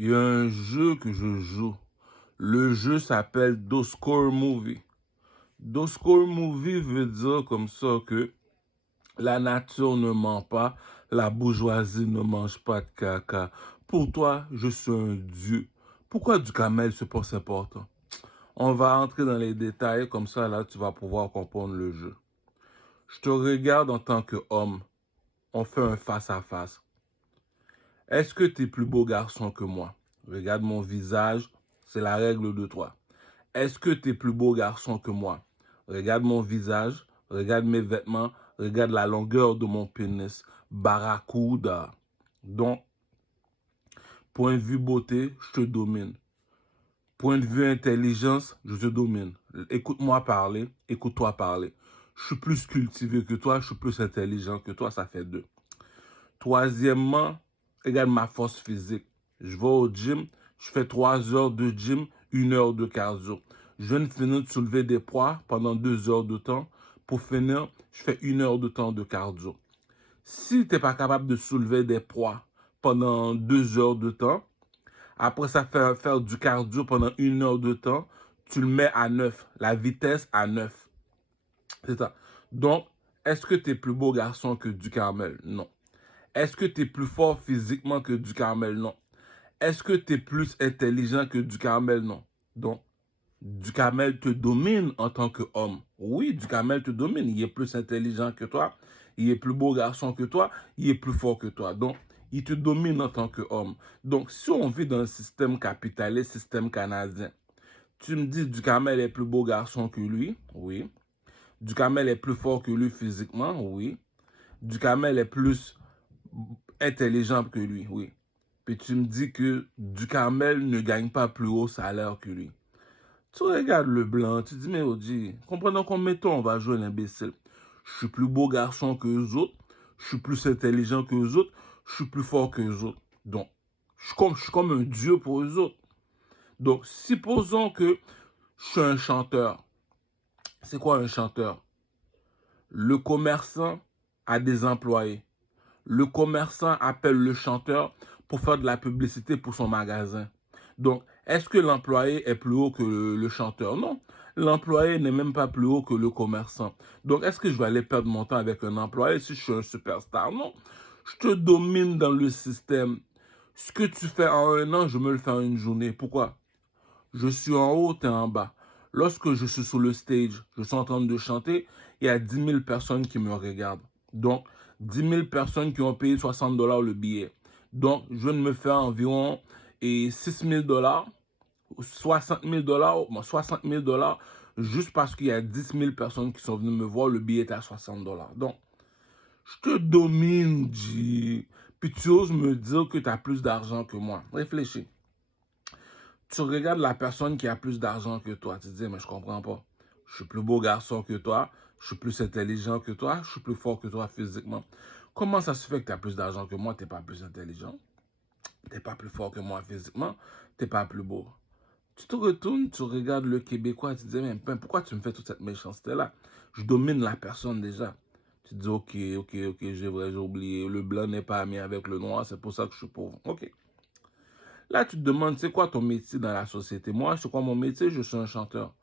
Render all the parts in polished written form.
Il y a un jeu que je joue. Le jeu s'appelle Doscore Movie. Doscore Movie veut dire comme ça que la nature ne ment pas, la bourgeoisie ne mange pas de caca. Pour toi, je suis un dieu. Pourquoi du camel se pense important? On va entrer dans les détails, comme ça là tu vas pouvoir comprendre le jeu. Je te regarde en tant qu'homme. On fait un face à face. Est-ce que tu es plus beau garçon que moi? Regarde mon visage, c'est la règle de 3. Est-ce que tu es plus beau garçon que moi? Regarde mon visage, regarde mes vêtements, regarde la longueur de mon pénis. Barracuda. Donc, point de vue beauté, je te domine. Point de vue intelligence, je te domine. Écoute-moi parler, écoute-toi parler. Je suis plus cultivé que toi, je suis plus intelligent que toi, ça fait 2. Troisièmement, regarde ma force physique. Je vais au gym, je fais 3 heures de gym, 1 heure de cardio. Je viens de finir de soulever des poids pendant 2 heures de temps. Pour finir, je fais 1 heure de temps de cardio. Si tu n'es pas capable de soulever des poids pendant 2 heures de temps, après ça, faire du cardio pendant 1 heure de temps, tu le mets à 9, la vitesse à 9. C'est ça. Donc, est-ce que tu es plus beau garçon que du Carmel? Non. Est-ce que tu es plus fort physiquement que du Carmel? Non. Est-ce que tu es plus intelligent que du Carmel? Non. Donc, du Carmel te domine en tant qu'homme. Oui, du Carmel te domine. Il est plus intelligent que toi. Il est plus beau garçon que toi. Il est plus fort que toi. Donc, il te domine en tant qu'homme. Donc, si on vit dans un système capitaliste, système canadien, tu me dis du Carmel est plus beau garçon que lui? Oui. Du Carmel est plus fort que lui physiquement? Oui. Du Carmel est plus intelligent que lui? Oui. Puis tu me dis que du Carmel ne gagne pas plus haut salaire que lui. Tu regardes le blanc, tu dis, mais Oji, comprenons qu'on mettons, on va jouer l'imbécile. Je suis plus beau garçon que eux autres, je suis plus intelligent que eux autres, je suis plus fort que eux autres. Donc, je suis comme un dieu pour eux autres. Donc, supposons que je suis un chanteur. C'est quoi un chanteur? Le commerçant a des employés. Le commerçant appelle le chanteur pour faire de la publicité pour son magasin. Donc, est-ce que l'employé est plus haut que le chanteur? Non. L'employé n'est même pas plus haut que le commerçant. Donc, est-ce que je vais aller perdre mon temps avec un employé si je suis un superstar? Non. Je te domine dans le système. Ce que tu fais en 1 an, je me le fais en une journée. Pourquoi? Je suis en haut, tu es en bas. Lorsque je suis sur le stage, je suis en train de chanter, il y a 10 000 personnes qui me regardent. Donc, 10 000 personnes qui ont payé 60 dollars le billet. Donc, je viens de me faire environ 6 000 dollars, 60 000 dollars, 60 000 dollars, juste parce qu'il y a 10 000 personnes qui sont venues me voir, le billet est à 60 dollars. Donc, je te domine, G. Puis tu oses me dire que tu as plus d'argent que moi. Réfléchis. Tu regardes la personne qui a plus d'argent que toi. Tu te dis, mais je comprends pas. Je suis plus beau garçon que toi. Je suis plus intelligent que toi. Je suis plus fort que toi physiquement. Comment ça se fait que tu as plus d'argent que moi? Tu n'es pas plus intelligent. Tu n'es pas plus fort que moi physiquement. Tu n'es pas plus beau. Tu te retournes, tu regardes le Québécois. Tu te dis, mais pourquoi tu me fais toute cette méchanceté-là? Je domine la personne déjà. Tu te dis, ok, j'ai oublié. Le blanc n'est pas ami avec le noir. C'est pour ça que je suis pauvre. Ok. Là, tu te demandes, c'est quoi ton métier dans la société? Moi, c'est quoi mon métier? Je suis un chanteur.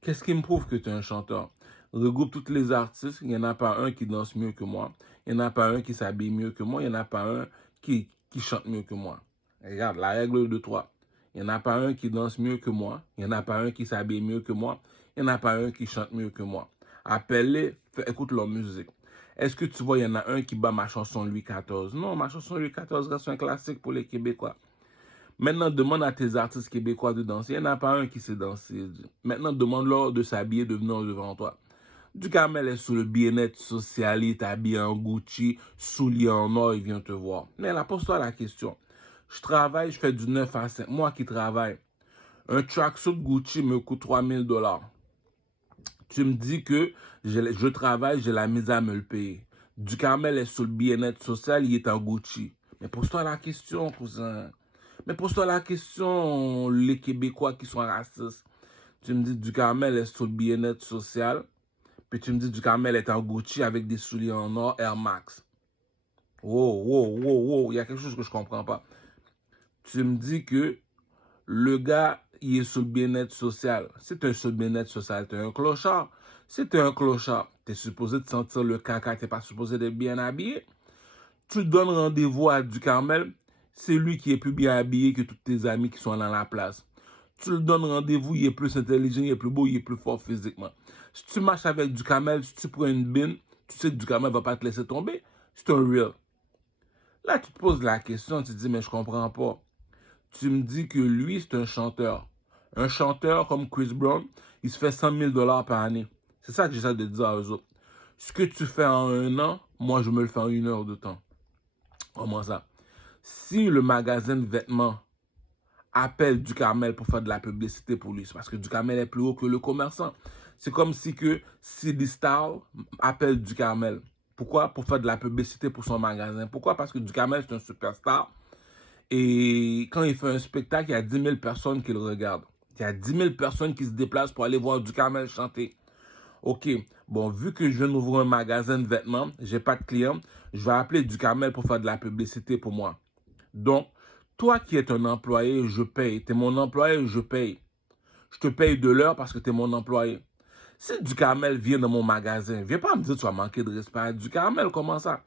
Qu'est-ce qui me prouve que tu es un chanteur? Regroupe tous les artistes. Il n'y en a pas un qui danse mieux que moi. Il n'y en a pas un qui s'habille mieux que moi. Il n'y en a pas un qui chante mieux que moi. Regarde, la règle de 3. Il n'y en a pas un qui danse mieux que moi. Il n'y en a pas un qui s'habille mieux que moi. Il n'y en a pas un qui chante mieux que moi. Appelle-les, écoute leur musique. Est-ce que tu vois, il y en a un qui bat ma chanson Louis XIV? Non, ma chanson Louis XIV reste un classique pour les Québécois. Maintenant, demande à tes artistes québécois de danser. Il n'y en a pas un qui sait danser. Maintenant, demande-leur de s'habiller, de venir devant toi. Du Camel est sur le bien-être social, il est habillé en Gucci, souliers en or, il vient te voir. Mais là, pose-toi la question. Je travaille, je fais du 9 à 5. Moi qui travaille, un tracksuit Gucci me coûte 3000 dollars. Tu me dis que je travaille, j'ai la mise à me le payer. Du Camel est sur le bien-être social, il est en Gucci. Mais pose-toi la question, cousin. Mais pose-toi la question, les Québécois qui sont racistes. Tu me dis du Carmel est sur le bien-être social, puis tu me dis du Carmel est en Gucci avec des souliers en or Air Max. Wow, il y a quelque chose que je comprends pas. Tu me dis que le gars, il est sur le bien-être social. Si tu es sur le bien-être social, tu es un clochard. Si tu es un clochard, tu es supposé te sentir le caca, tu n'es pas supposé d'être bien habillé. Tu donnes rendez-vous à Ducarmel, c'est lui qui est plus bien habillé que tous tes amis qui sont dans la place. Tu lui donnes rendez-vous, il est plus intelligent, il est plus beau, il est plus fort physiquement. Si tu marches avec Ducarmel, si tu prends une bine, tu sais que Ducarmel va pas te laisser tomber. C'est un real. Là, tu te poses la question, tu te dis, mais je comprends pas. Tu me dis que lui, c'est un chanteur. Un chanteur comme Chris Brown, il se fait 100 000 $ par année. C'est ça que j'essaie de dire à eux autres. Ce que tu fais en un an, moi, je me le fais en 1 heure de temps. Comment ça? Si le magasin de vêtements appelle Ducarmel pour faire de la publicité pour lui, c'est parce que Ducarmel est plus haut que le commerçant. C'est comme si que CD Style appelle Ducarmel. Pourquoi? Pour faire de la publicité pour son magasin. Pourquoi? Parce que Ducarmel, c'est un superstar. Et quand il fait un spectacle, il y a 10 000 personnes qui le regardent. Il y a 10 000 personnes qui se déplacent pour aller voir Ducarmel chanter. OK, bon, vu que je viens d'ouvrir un magasin de vêtements, j'ai pas de clients, je vais appeler Ducarmel pour faire de la publicité pour moi. Donc, toi qui es un employé, je paye. Tu es mon employé, je paye. Je te paye de l'heure parce que tu es mon employé. Si Ducarmel vient dans mon magasin, viens pas me dire que tu vas manquer de respect à Ducarmel, comment ça?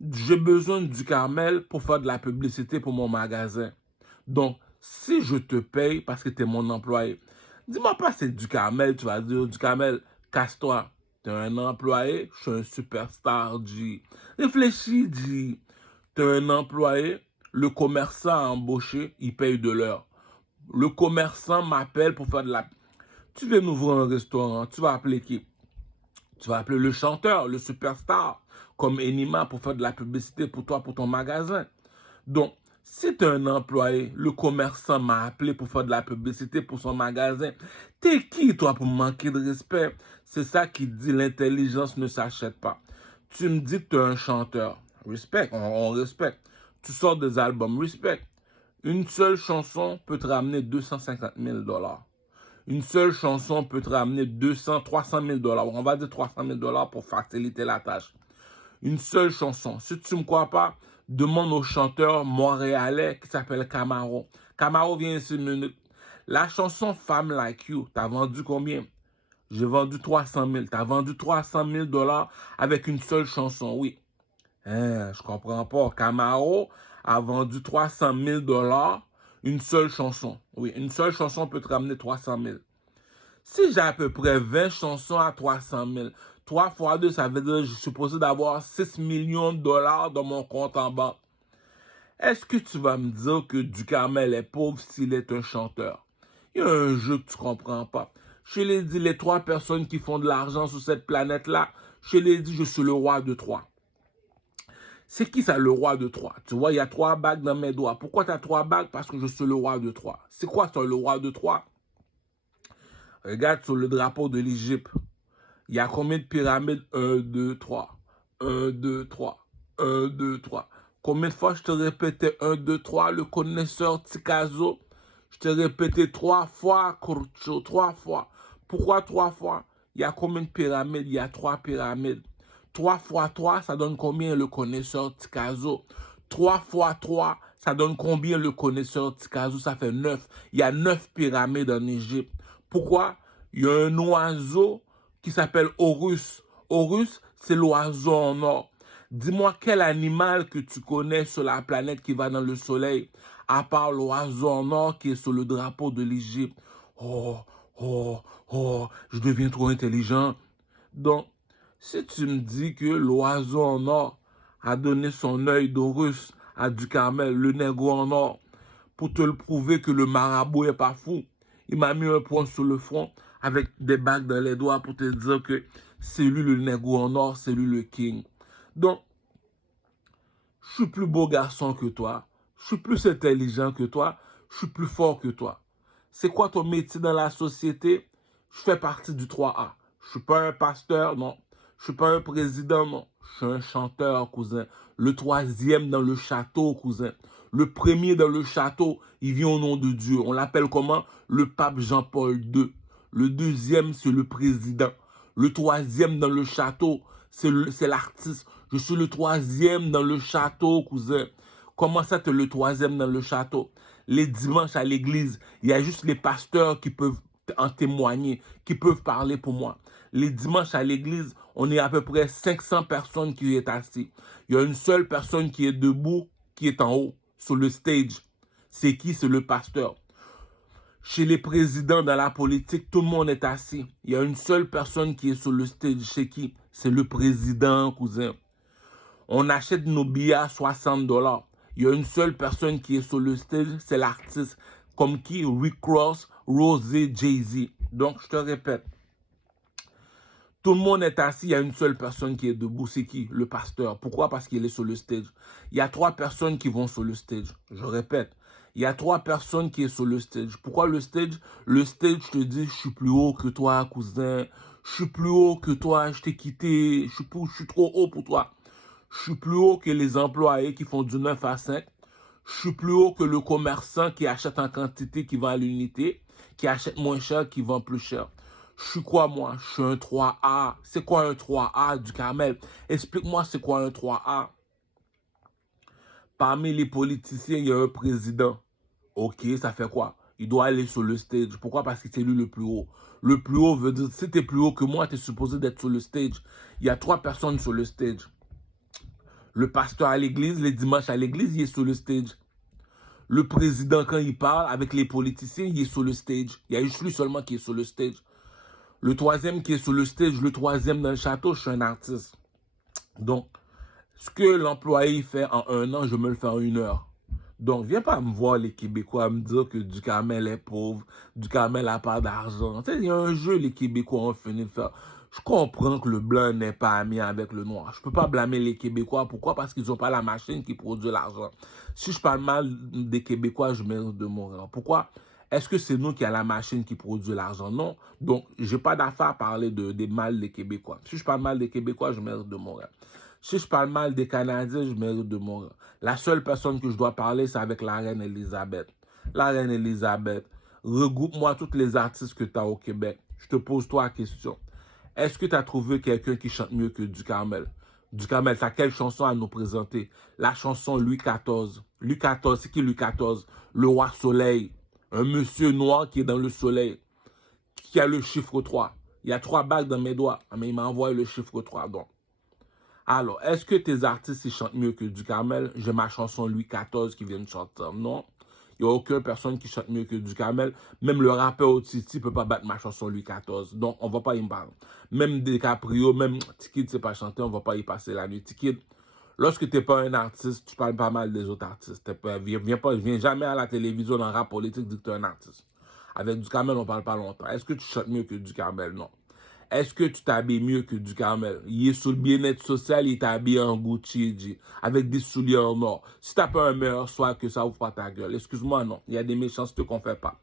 J'ai besoin de Ducarmel pour faire de la publicité pour mon magasin. Donc, si je te paye parce que tu es mon employé, dis-moi pas c'est Ducarmel, tu vas dire Ducarmel, casse-toi. Tu es un employé, je suis un superstar, G. Réfléchis, G. Tu es un employé, le commerçant a embauché, il paye de l'heure. Le commerçant m'appelle pour faire de la... Tu viens d'ouvrir un restaurant, tu vas appeler qui? Tu vas appeler le chanteur, le superstar, comme Enima pour faire de la publicité pour toi, pour ton magasin. Donc, si tu es un employé, le commerçant m'a appelé pour faire de la publicité pour son magasin. T'es qui, toi, pour manquer de respect? C'est ça qui dit l'intelligence ne s'achète pas. Tu me dis que tu es un chanteur. Respect, on respecte. Tu sors des albums, respect. Une seule chanson peut te ramener 250 000 $. Une seule chanson peut te ramener 300 000 $. On va dire 300 000 $ pour faciliter la tâche. Une seule chanson. Si tu ne me crois pas, demande au chanteur montréalais qui s'appelle Camaro. Camaro, viens ici une minute. La chanson Femme Like You, t'as vendu combien? J'ai vendu 300 000. T'as vendu 300 000 $ avec une seule chanson, oui. Hein, je comprends pas. Camaro a vendu 300 000 $, une seule chanson. Oui, une seule chanson peut te ramener 300 000. Si j'ai à peu près 20 chansons à 300 000, 3 fois 2, ça veut dire que je suis supposé d'avoir 6 millions de $ dans mon compte en banque. Est-ce que tu vas me dire que Ducarmel est pauvre s'il est un chanteur? Il y a un jeu que tu comprends pas. Je l'ai dit, les 3 personnes qui font de l'argent sur cette planète-là, je l'ai dit, je suis le roi de 3. C'est qui ça, le roi de 3? Tu vois, il y a 3 bagues dans mes doigts. Pourquoi tu as 3 bagues? Parce que je suis le roi de 3. C'est quoi ça, le roi de 3? Regarde sur le drapeau de l'Égypte. Il y a combien de pyramides? 1, 2, 3. 1, 2, 3. 1, 2, 3. Combien de fois je te répétais 1, 2, 3, le connaisseur Tikazo? Je te répété 3 fois, Kurcho, 3 fois. Pourquoi 3 fois? Il y a combien de pyramides? Il y a 3 pyramides. 3 fois 3, ça donne combien le connaisseur Tikazo? 3 fois 3, ça donne combien le connaisseur Tikazo? Ça fait 9. Il y a 9 pyramides en Égypte. Pourquoi? Il y a un oiseau qui s'appelle Horus. Horus, c'est l'oiseau en or. Dis-moi quel animal que tu connais sur la planète qui va dans le soleil, à part l'oiseau en or qui est sur le drapeau de l'Égypte. Oh, je deviens trop intelligent. Donc, si tu me dis que l'oiseau en or a donné son œil d'Horus à Ducarmel, le nègre en or, pour te le prouver que le marabout est pas fou, il m'a mis un point sur le front avec des bagues dans les doigts pour te dire que c'est lui le nègre en or, c'est lui le king. Donc, je suis plus beau garçon que toi, je suis plus intelligent que toi, je suis plus fort que toi. C'est quoi ton métier dans la société? Je fais partie du 3A. Je suis pas un pasteur, non. Je suis pas un président, non. Je suis un chanteur, cousin. Le 3e dans le château, cousin. Le premier dans le château, il vient au nom de Dieu. On l'appelle comment? Le pape Jean-Paul II. Le 2e, c'est le président. Le 3e dans le château, c'est l'artiste. Je suis le 3e dans le château, cousin. Comment ça, tu es le troisième dans le château? Les dimanches à l'église, il y a juste les pasteurs qui peuvent en témoigner, qui peuvent parler pour moi. Les dimanches à l'église, on est à peu près 500 personnes qui est assis. Il y a une seule personne qui est debout, qui est en haut, sur le stage. C'est qui? C'est le pasteur. Chez les présidents dans la politique, tout le monde est assis. Il y a une seule personne qui est sur le stage. C'est qui? C'est le président, cousin. On achète nos billets à 60 $. Il y a une seule personne qui est sur le stage, c'est l'artiste. Comme qui? Rick Ross, Rosé, Jay-Z. Donc, je te répète. Tout le monde est assis, il y a une seule personne qui est debout, c'est qui? Le pasteur. Pourquoi? Parce qu'il est sur le stage. Il y a 3 personnes qui vont sur le stage. Je répète, il y a 3 personnes qui sont sur le stage. Pourquoi le stage? Le stage, je te dis, je suis plus haut que toi, cousin. Je suis plus haut que toi, je t'ai quitté. Je suis trop haut pour toi. Je suis plus haut que les employés qui font du 9 à 5. Je suis plus haut que le commerçant qui achète en quantité, qui vend à l'unité, qui achète moins cher, qui vend plus cher. Je suis quoi, moi? Je suis un 3A. C'est quoi un 3A du Carmel? Explique-moi c'est quoi un 3A. Parmi les politiciens, il y a un président. Ok, ça fait quoi? Il doit aller sur le stage. Pourquoi? Parce que c'est lui le plus haut. Le plus haut veut dire, si tu es plus haut que moi, tu es supposé d'être sur le stage. Il y a 3 personnes sur le stage. Le pasteur à l'église, les dimanches à l'église, il est sur le stage. Le président, quand il parle avec les politiciens, il est sur le stage. Il y a juste lui seulement qui est sur le stage. Le troisième qui est sur le stage, le troisième dans le château, je suis un artiste. Donc, ce que l'employé fait en 1 an, je me le fais en 1 heure. Donc, viens pas me voir les Québécois me dire que Duhamel est pauvre, Duhamel n'a pas d'argent. Tu sais, il y a un jeu, les Québécois ont fini de faire. Je comprends que le blanc n'est pas ami avec le noir. Je peux pas blâmer les Québécois. Pourquoi? Parce qu'ils n'ont pas la machine qui produit l'argent. Si je parle mal des Québécois, je mérite de mourir. Pourquoi? Est-ce que c'est nous qui avons la machine qui produit l'argent? Non. Donc, je n'ai pas d'affaire à parler des mal des Québécois. Si je parle mal des Québécois, je mérite de mourir. Si je parle mal des Canadiens, je mérite de mourir. La seule personne que je dois parler, c'est avec la reine Elisabeth. La reine Elisabeth, regroupe-moi tous les artistes que tu as au Québec. Je te pose toi la question. Est-ce que tu as trouvé quelqu'un qui chante mieux que Duhamel? Duhamel, tu as quelle chanson à nous présenter? La chanson Louis XIV. Louis XIV, c'est qui Louis XIV? Le roi soleil. Un monsieur noir qui est dans le soleil. Qui a le chiffre 3. Il y a 3 bagues dans mes doigts. Mais il m'a envoyé le chiffre 3. Donc, alors, est-ce que tes artistes ils chantent mieux que Duhamel? J'ai ma chanson Louis XIV qui vient de chanter. Non. Il n'y a aucune personne qui chante mieux que Duhamel. Même le rappeur Otiti ne peut pas battre ma chanson Louis XIV. Donc, on ne va pas y parler. Même DiCaprio, même Tikid ne sait pas chanter, on ne va pas y passer la nuit. Tikid, lorsque tu n'es pas un artiste, tu parles pas mal des autres artistes. Viens jamais à la télévision dans le rap politique dire que tu es un artiste. Avec Duhamel, on ne parle pas longtemps. Est-ce que tu chantes mieux que Duhamel? Non. Est-ce que tu t'habilles mieux que Duhamel? Il est sur le bien-être social, il est habillé en Gucci, avec des souliers en or. Si t'as pas un meilleur soir que ça, ouvre pas ta gueule. Excuse-moi, non. Il y a des méchancetés qu'on fait pas.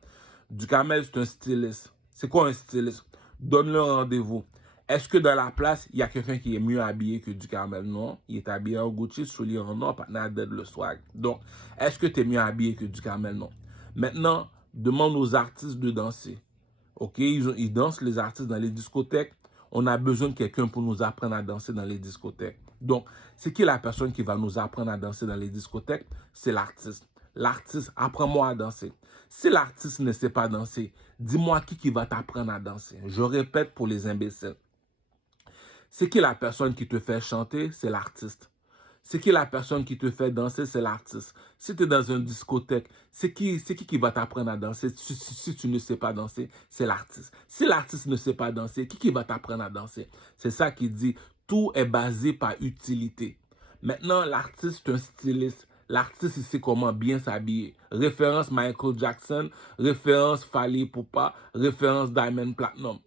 Duhamel, c'est un styliste. C'est quoi un styliste? Donne-le rendez-vous. Est-ce que dans la place, il y a quelqu'un qui est mieux habillé que Duhamel? Non. Il est habillé en Gucci, souliers en or, pas dead le swag. Donc, est-ce que tu es mieux habillé que Duhamel? Non. Maintenant, demande aux artistes de danser. Ok, ils dansent les artistes dans les discothèques. On a besoin de quelqu'un pour nous apprendre à danser dans les discothèques. Donc, c'est qui la personne qui va nous apprendre à danser dans les discothèques? C'est l'artiste. L'artiste, apprends-moi à danser. Si l'artiste ne sait pas danser, dis-moi qui va t'apprendre à danser. Je répète pour les imbéciles. C'est qui la personne qui te fait chanter? C'est l'artiste. C'est qui la personne qui te fait danser? C'est l'artiste. Si tu es dans une discothèque, c'est qui va t'apprendre à danser? Si tu ne sais pas danser, c'est l'artiste. Si l'artiste ne sait pas danser, qui va t'apprendre à danser? C'est ça qui dit, tout est basé par utilité. Maintenant, l'artiste est un styliste. L'artiste, il sait comment bien s'habiller. Référence Michael Jackson, référence Fally Ipupa, référence Diamond Platinum.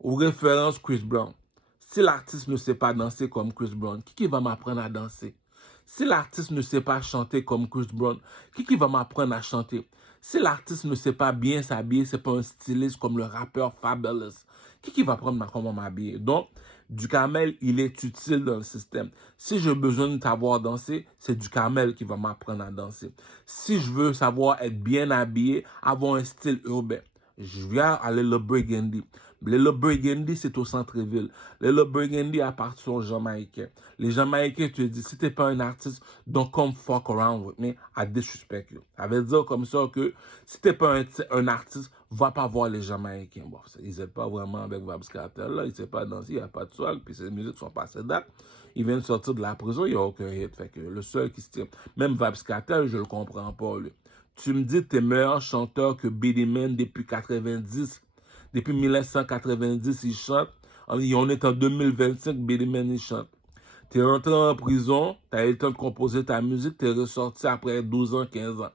Ou référence Chris Brown. Si l'artiste ne sait pas danser comme Chris Brown, qui va m'apprendre à danser? Si l'artiste ne sait pas chanter comme Chris Brown, qui va m'apprendre à chanter? Si l'artiste ne sait pas bien s'habiller, c'est pas un styliste comme le rappeur Fabulous, qui va apprendre comment m'habiller? Donc, Duhamel, il est utile dans le système. Si j'ai besoin de savoir danser, c'est Duhamel qui va m'apprendre à danser. Si je veux savoir être bien habillé, avoir un style urbain, je viens aller le Burgundy. Le Burgundy, c'est au centre-ville. Le Burgundy appartient aux Jamaïcains. Les Jamaïcains te disent, si t'es pas un artiste, don't come fuck around with me, I disrespect you. Ça veut dire comme ça que si t'es pas un artiste, va pas voir les Jamaïcains. Bon, ils n'aident pas vraiment avec Vybz Kartel, là. Ils ne savent pas danser, il n'y a pas de swag, puis ces musiques sont passées date. Il vient de sortir de la prison, il n'y a aucun hit. Fait que le seul qui se tient, même Vybz Kartel, je le comprends pas, lui. Tu me dis que t'es meilleur chanteur que Beenie Man depuis 90. Depuis 1990, il chante. On est en 2025, Beenie Man, il chante. T'es rentré en prison, t'as eu le temps de composer ta musique, t'es ressorti après 12 ans, 15 ans.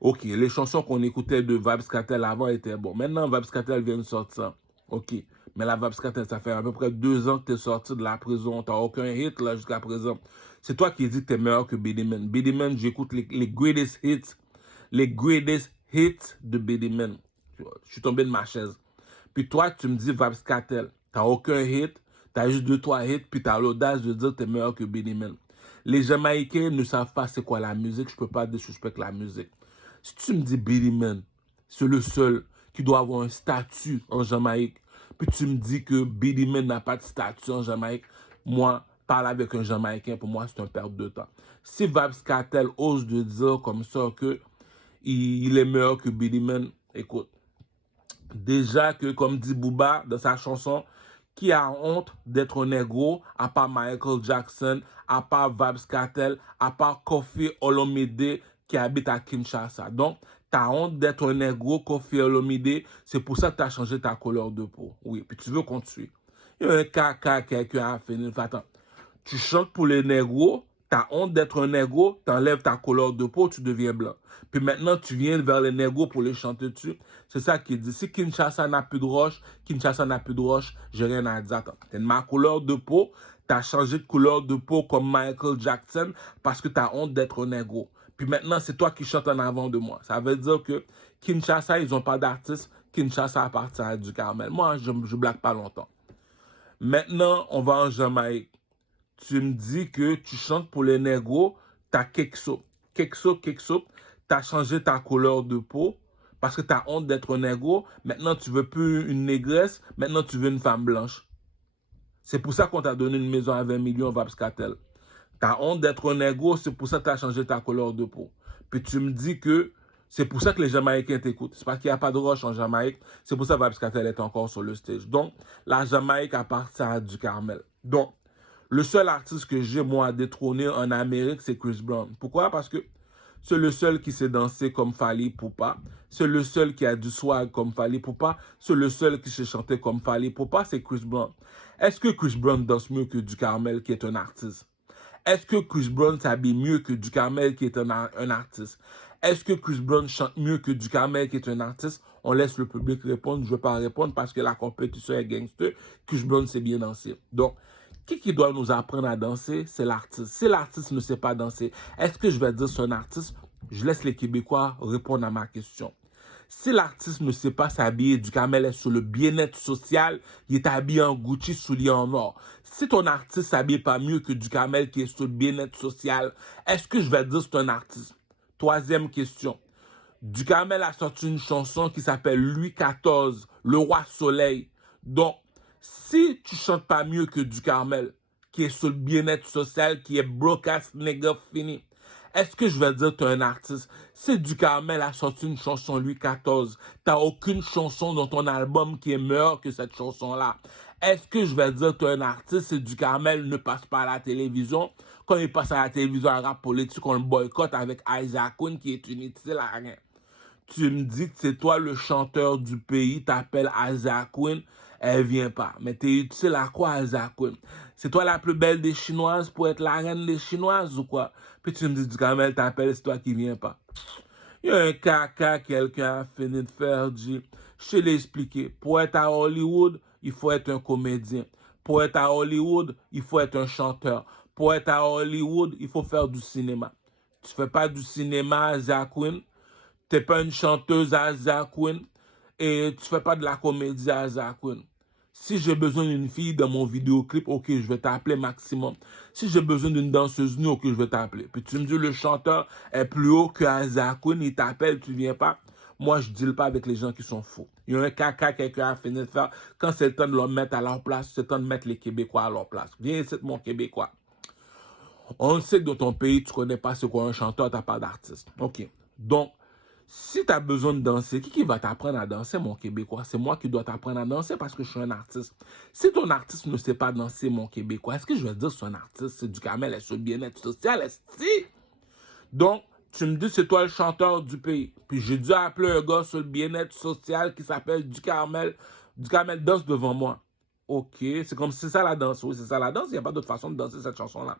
Ok, les chansons qu'on écoutait de Vybz Kartel avant étaient bonnes. Maintenant, Vybz Kartel vient de sortir. Ok, mais la Vybz Kartel, ça fait à peu près 2 ans que t'es sorti de la prison. T'as aucun hit là jusqu'à présent. C'est toi qui dis que t'es meilleur que Beenie Man. Beenie Man, j'écoute les greatest hits. Les greatest hits de Beenie Man. Je suis tombé de ma chaise. Puis toi, tu me dis Vybz Kartel. T'as aucun hit. T'as juste 2-3 hits. Puis t'as l'audace de dire que t'es meilleur que Beenie Man. Les Jamaïcains ne savent pas c'est quoi la musique. Je peux pas disrespecter la musique. Si tu me dis Beenie Man, c'est le seul qui doit avoir un statut en Jamaïque, puis tu me dis que Beenie Man n'a pas de statut en Jamaïque, moi, parler avec un Jamaïcain, pour moi, c'est une perte de temps. Si Vybz Kartel ose de dire comme ça que il est meilleur que Beenie Man, écoute, déjà que, comme dit Booba dans sa chanson, qui a honte d'être un négro, à part Michael Jackson, à part Vybz Kartel, à part Koffi Olomide, qui habite à Kinshasa. Donc, tu as honte d'être un négro, Koffi Olomide, c'est pour ça que tu as changé ta couleur de peau. Oui, puis tu veux qu'on te suive. Il y a un caca, quelqu'un a fini. Attends, tu chantes pour les négros, tu as honte d'être un négro, tu enlèves ta couleur de peau, tu deviens blanc. Puis maintenant, tu viens vers les négros pour les chanter dessus. C'est ça qu'il dit. Si Kinshasa n'a plus de roche, Kinshasa n'a plus de roche, j'ai rien à dire. Attends, t'es de ma couleur de peau, tu as changé de couleur de peau comme Michael Jackson parce que tu as honte d'être un négro. Puis maintenant, c'est toi qui chantes en avant de moi. Ça veut dire que Kinshasa, ils n'ont pas d'artiste. Kinshasa appartient à Du Carmel. Moi, je blague pas longtemps. Maintenant, on va en Jamaïque. Tu me dis que tu chantes pour les négros, t'as Kekso. Kekso, t'as changé ta couleur de peau parce que t'as honte d'être un négro. Maintenant, tu veux plus une négresse. Maintenant, tu veux une femme blanche. C'est pour ça qu'on t'a donné une maison à 20 millions, Vybz Kartel. T'as honte d'être un négro, c'est pour ça que t'as changé ta couleur de peau. Puis tu me dis que c'est pour ça que les Jamaïcains t'écoutent. C'est parce qu'il n'y a pas de roche en Jamaïque. C'est pour ça que Vybz Kartel est encore sur le stage. Donc, la Jamaïque appartient à Du Carmel. Donc, le seul artiste que j'ai, moi, à détrôner en Amérique, c'est Chris Brown. Pourquoi? Parce que c'est le seul qui sait danser comme Fally Ipupa. C'est le seul qui a du swag comme Fally Ipupa. C'est le seul qui sait chanter comme Fally Ipupa, c'est Chris Brown. Est-ce que Chris Brown danse mieux que Du Carmel, qui est un artiste? Est-ce que Chris Brown s'habille mieux que Du Carmel, qui est un artiste? Est-ce que Chris Brown chante mieux que Du Carmel, qui est un artiste? On laisse le public répondre. Je ne vais pas répondre parce que la compétition est gangster. Chris Brown sait bien danser. Donc, qui doit nous apprendre à danser? C'est l'artiste. Si l'artiste ne sait pas danser, est-ce que je vais dire c'est un artiste? Je laisse les Québécois répondre à ma question. Si l'artiste ne sait pas s'habiller, Du Carmel est sur le bien-être social, il est habillé en Gucci, souliers en or. Si ton artiste s'habille pas mieux que Du Carmel qui est sur le bien-être social, est-ce que je vais dire c'est un artiste? Troisième question. Du Carmel a sorti une chanson qui s'appelle Louis XIV, le roi soleil. Donc, si tu chantes pas mieux que Du Carmel, qui est sur le bien-être social, qui est broadcast nigga fini, est-ce que je vais dire que tu es un artiste? Si Du Carmel a sorti une chanson Louis XIV, t'as aucune chanson dans ton album qui est meilleure que cette chanson-là. Est-ce que je vais dire que tu es un artiste si Du Carmel ne passe pas à la télévision? Quand il passe à la télévision, un rap politique, on le boycotte avec Isaac Quinn qui est inutile à rien. Tu me dis que c'est toi le chanteur du pays, t'appelles Isaac Quinn, elle vient pas. Mais t'es utile à quoi, Isaac Quinn? C'est toi la plus belle des Chinoises pour être la reine des Chinoises ou quoi? Puis tu me dis, Du Carmel t'appelle, c'est toi qui viens pas. Il y a un caca, quelqu'un a fini de faire, dit, je te l'ai expliqué. Pour être à Hollywood, il faut être un comédien. Pour être à Hollywood, il faut être un chanteur. Pour être à Hollywood, il faut faire du cinéma. Tu fais pas du cinéma, Isaac Quinn. T'es pas une chanteuse à Isaac Quinn et tu fais pas de la comédie à Isaac Quinn. Si j'ai besoin d'une fille dans mon vidéoclip, ok, je vais t'appeler maximum. Si j'ai besoin d'une danseuse nue, ok, je vais t'appeler. Puis tu me dis le chanteur est plus haut que Isaac Quinn, il t'appelle, tu viens pas. Moi, je deal pas avec les gens qui sont faux. Il y a un caca que quelqu'un a fini de faire. Quand c'est le temps de le mettre à leur place, c'est le temps de mettre les Québécois à leur place. Viens ici, mon Québécois. On sait que dans ton pays, tu connais pas ce qu'est un chanteur, tu n'as pas d'artiste. OK. Donc, si tu as besoin de danser, qui va t'apprendre à danser, mon Québécois? C'est moi qui dois t'apprendre à danser parce que je suis un artiste. Si ton artiste ne sait pas danser, mon Québécois, est-ce que je vais dire que c'est un artiste? C'est du camel, est-ce le bien-être social? Est-ce donc, tu me dis, c'est toi le chanteur du pays. Puis j'ai dû appeler un gars sur le bien-être social qui s'appelle Ducarmel. Ducarmel danse devant moi. OK, c'est comme si c'est ça la danse. Oui, c'est ça la danse. Il n'y a pas d'autre façon de danser cette chanson-là.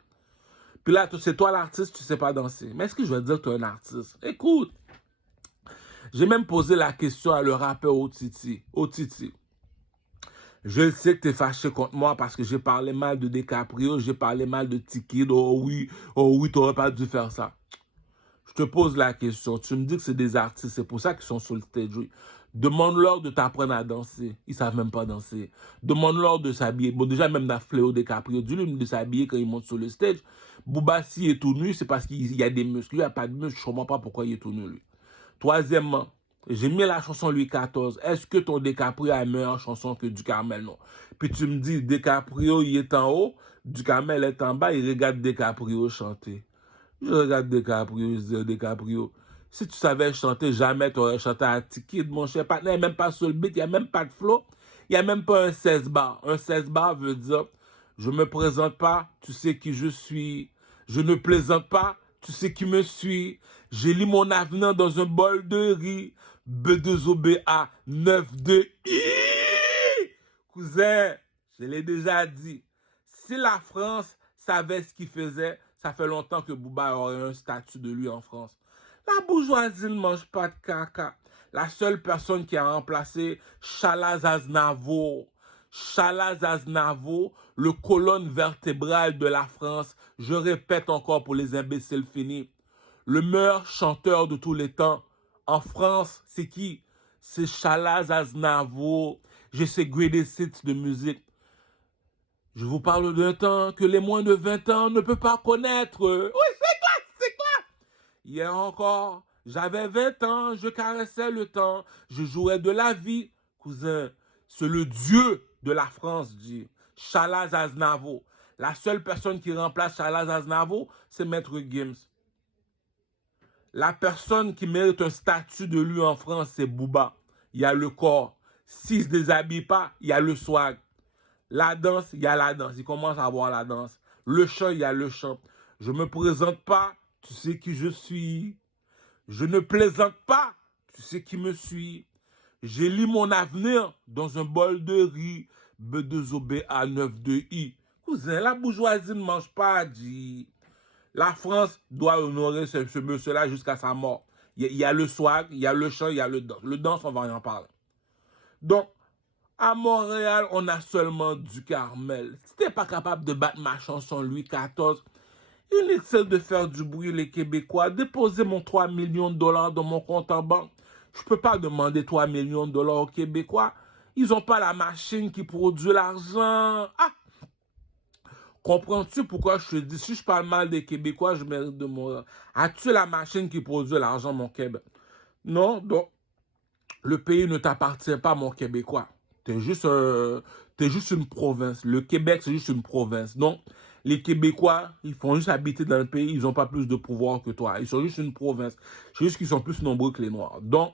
Puis là, c'est toi l'artiste, tu ne sais pas danser. Mais est-ce que je vais dire que tu es un artiste? Écoute, j'ai même posé la question à le rappeur Otiti. Otiti, je sais que tu es fâché contre moi parce que j'ai parlé mal de DiCaprio, j'ai parlé mal de Tiki. Oh oui, tu n'aurais pas dû faire ça. Je te pose la question. Tu me dis que c'est des artistes, c'est pour ça qu'ils sont sur le stage. Demande-leur de t'apprendre à danser. Ils savent même pas danser. Demande-leur de s'habiller. Bon, déjà, même dans Fléau DiCaprio, dis-lui de s'habiller quand ils montent sur le stage. Booba, s'il est tout nu, c'est parce qu'il y a des muscles. Lui, il n'y a pas de muscles. Je ne comprends pas pourquoi il est tout nu, lui. Troisièmement, j'ai mis la chanson Louis XIV. Est-ce que ton DiCaprio a une meilleure chanson que Ducarmel? Non. Puis tu me dis, DiCaprio, il est en haut, Ducarmel est en bas, il regarde DiCaprio chanter. Je regarde DiCaprio, je dis DiCaprio. Si tu savais chanter, jamais tu aurais chanté à Tiki, mon cher partenaire. Il n'y a même pas sur le beat, il n'y a même pas de flow. Il n'y a même pas un 16 bars. Un 16 bars veut dire, je me présente pas, tu sais qui je suis. Je ne plaisante pas, tu sais qui me suis. J'ai lu mon avenir dans un bol de riz. B2OBA 92I. Cousin, je l'ai déjà dit. Si la France savait ce qu'il faisait, ça fait longtemps que Booba aurait un statut de lui en France. La bourgeoisie ne mange pas de caca. La seule personne qui a remplacé Chalaz Aznavour, le colonne vertébrale de la France, je répète encore pour les imbéciles finis, le meilleur chanteur de tous les temps en France, c'est qui? C'est Chalaz Aznavour. J'ai ses greatest hits de musique. Je vous parle d'un temps que les moins de 20 ans ne peuvent pas connaître. Oui, c'est quoi? Hier encore, j'avais 20 ans, je caressais le temps, je jouais de la vie. Cousin, c'est le dieu de la France, dit Chalaz Aznavour. La seule personne qui remplace Chalaz Aznavour, c'est Maître Gims. La personne qui mérite un statut de lui en France, c'est Booba. Il y a le corps. S'il ne se déshabille pas, il y a le swag. La danse, il y a la danse. Il commence à avoir la danse. Le chant, il y a le chant. Je ne me présente pas, tu sais qui je suis. Je ne plaisante pas, tu sais qui me suis. J'ai lu mon avenir dans un bol de riz. B2OBA 92I. Cousin, la bourgeoisie ne mange pas, dit. La France doit honorer ce monsieur-là jusqu'à sa mort. Il y a le swag, il y a le chant, il y a le danse. Le danse, on va en parler. Donc, à Montréal, on a seulement Ducarmel. Si t'es pas capable de battre ma chanson Louis XIV, inutile de faire du bruit, les Québécois. Déposez mon 3 millions de dollars dans mon compte en banque. Je peux pas demander 3 millions de dollars aux Québécois. Ils n'ont pas la machine qui produit l'argent. Ah! Comprends-tu pourquoi je te dis, si je parle mal des Québécois, je mérite de mourir. As-tu la machine qui produit l'argent, mon Québec? Non, donc, le pays ne t'appartient pas, mon Québécois. T'es juste une province. Le Québec, c'est juste une province. Donc, les Québécois, ils font juste habiter dans le pays, ils n'ont pas plus de pouvoir que toi. Ils sont juste une province. C'est juste qu'ils sont plus nombreux que les Noirs. Donc,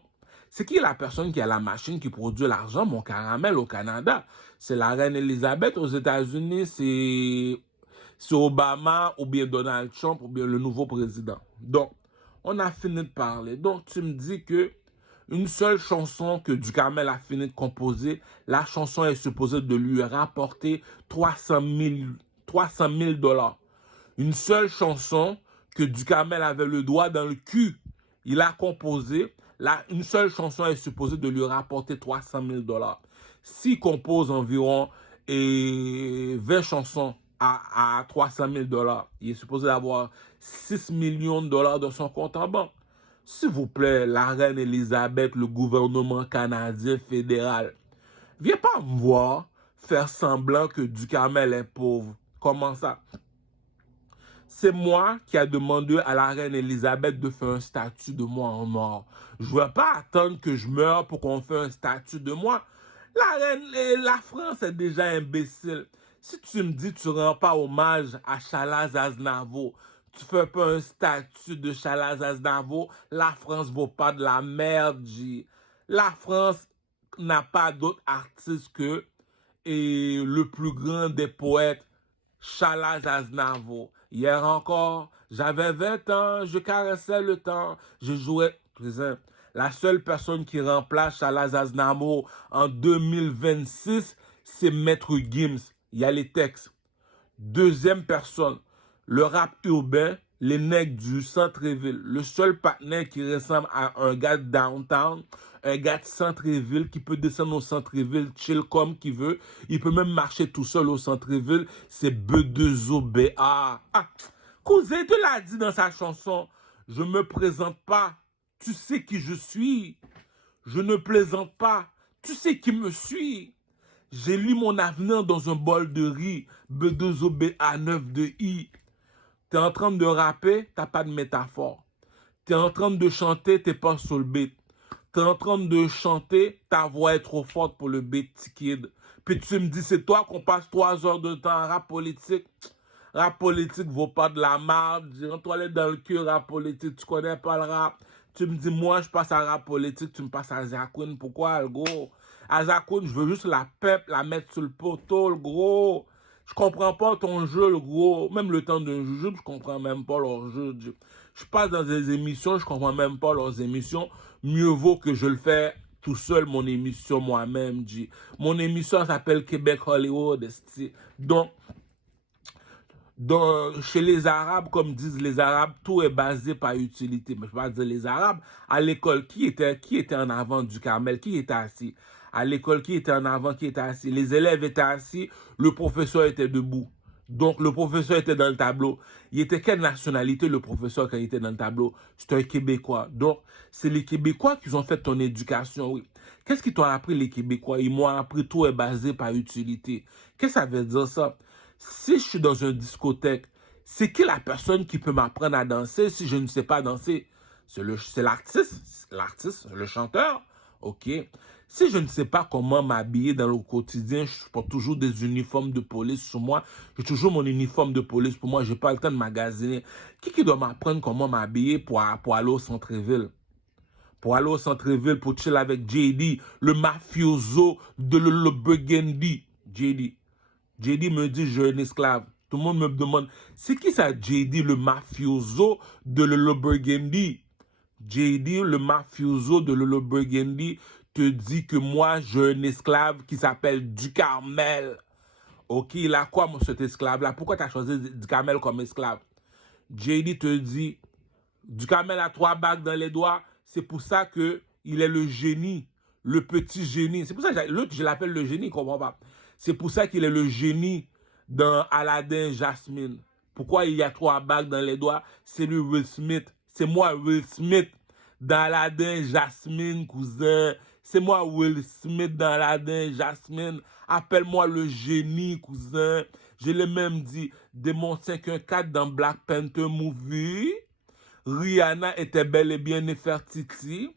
c'est qui la personne qui a la machine qui produit l'argent, mon caramel, au Canada? C'est la reine Elisabeth aux États-Unis, c'est Obama, ou bien Donald Trump, ou bien le nouveau président. Donc, on a fini de parler. Donc, tu me dis que une seule chanson que Ducarmel a fini de composer, la chanson est supposée de lui rapporter 300 000 dollars. Une seule chanson que Ducarmel avait le doigt dans le cul. Il a composé. Une seule chanson est supposée de lui rapporter 300 000 dollars. S'il compose environ 20 chansons à 300 000 dollars, il est supposé avoir 6 millions de dollars dans son compte en banque. S'il vous plaît, la reine Elisabeth, le gouvernement canadien fédéral, viens pas me voir faire semblant que Ducarmel est pauvre. Comment ça? C'est moi qui a demandé à la reine Elisabeth de faire un statut de moi en or. Je ne vais pas attendre que je meure pour qu'on fasse un statut de moi. La France est déjà imbécile. Si tu me dis que tu ne rends pas hommage à Chalaz Aznavour, tu ne fais pas un statut de Chalaz Aznavour, la France ne vaut pas de la merde, G. La France n'a pas d'autre artiste que le plus grand des poètes, Chalaz Aznavour. Hier encore, j'avais 20 ans, je caressais le temps, je jouais. La seule personne qui remplace Chalaz Aznavour en 2026, c'est Maître Gims. Il y a les textes. Deuxième personne, le rap urbain, les nègres du centre-ville. Le seul partenaire qui ressemble à un gars de downtown, un gars de centre-ville qui peut descendre au centre-ville, chill comme qu'il veut. Il peut même marcher tout seul au centre-ville. C'est B2OBA. Ah, Cousin te l'a dit dans sa chanson. Je me présente pas. Tu sais qui je suis. Je ne plaisante pas. Tu sais qui me suis. J'ai lu mon avenir dans un bol de riz. B2OBA 9 de I. T'es en train de rapper, t'as pas de métaphore. T'es en train de chanter, t'es pas sur le beat. T'es en train de chanter, ta voix est trop forte pour le beat, kid. Puis tu me dis, c'est toi qu'on passe 3 heures de temps en rap politique. Rap politique vaut pas de la merde. Rentre-toi dans le cul, rap politique. Tu connais pas le rap. Tu me dis, moi, je passe à rap politique. Tu me passes à Zakoun. Pourquoi, le gros? À Zakoun, je veux juste la pep, la mettre sur le poteau, le gros. Je comprends pas ton jeu, le gros. Même le temps d'un jeu, je comprends même pas leur jeu. Je passe dans des émissions, je comprends même pas leurs émissions. Mieux vaut que je le fais tout seul, mon émission moi-même. Mon émission s'appelle Québec Hollywood. Donc, chez les Arabes, comme disent les Arabes, tout est basé par utilité. Mais je ne vais pas dire les Arabes. À l'école, qui était en avant du Carmel? Qui était assis? À l'école, qui était en avant? Qui était assis? Les élèves étaient assis, le professeur était debout. Donc, le professeur était dans le tableau. Il était quelle nationalité, le professeur, quand il était dans le tableau? C'était un Québécois. Donc, c'est les Québécois qui ont fait ton éducation, oui. Qu'est-ce qu'ils t'ont appris, les Québécois? Ils m'ont appris tout est basé par utilité. Qu'est-ce que ça veut dire, ça? Si je suis dans une discothèque, c'est qui la personne qui peut m'apprendre à danser si je ne sais pas danser? C'est l'artiste, le chanteur. OK. Si je ne sais pas comment m'habiller dans le quotidien, je porte toujours des uniformes de police sur moi. J'ai toujours mon uniforme de police pour moi. Je n'ai pas le temps de magasiner. Qui doit m'apprendre comment m'habiller pour aller au centre-ville? Pour aller au centre-ville, pour chill avec JD, le mafioso de le Burgundy. JD me dit, je suis un esclave. Tout le monde me demande, c'est qui ça, JD, le mafioso de Lolo Burgundy? JD, le mafioso de Lolo Burgundy, te dit que moi, j'ai un esclave qui s'appelle Ducarmel. Ok, il a quoi, cet esclave-là? Pourquoi tu as choisi Ducarmel comme esclave? JD te dit, Ducarmel a 3 bagues dans les doigts, c'est pour ça que il est le génie, le petit génie. C'est pour ça que l'autre, je l'appelle le génie, comprends pas? C'est pour ça qu'il est le génie dans Aladdin Jasmine. Pourquoi il y a 3 bagues dans les doigts? C'est lui, Will Smith. C'est moi, Will Smith, dans Aladdin Jasmine, cousin. C'est moi, Will Smith, dans Aladdin Jasmine. Appelle-moi le génie, cousin. Je l'ai même dit, de mon 514 dans Black Panther Movie, Rihanna était bel et bien Nefertiti.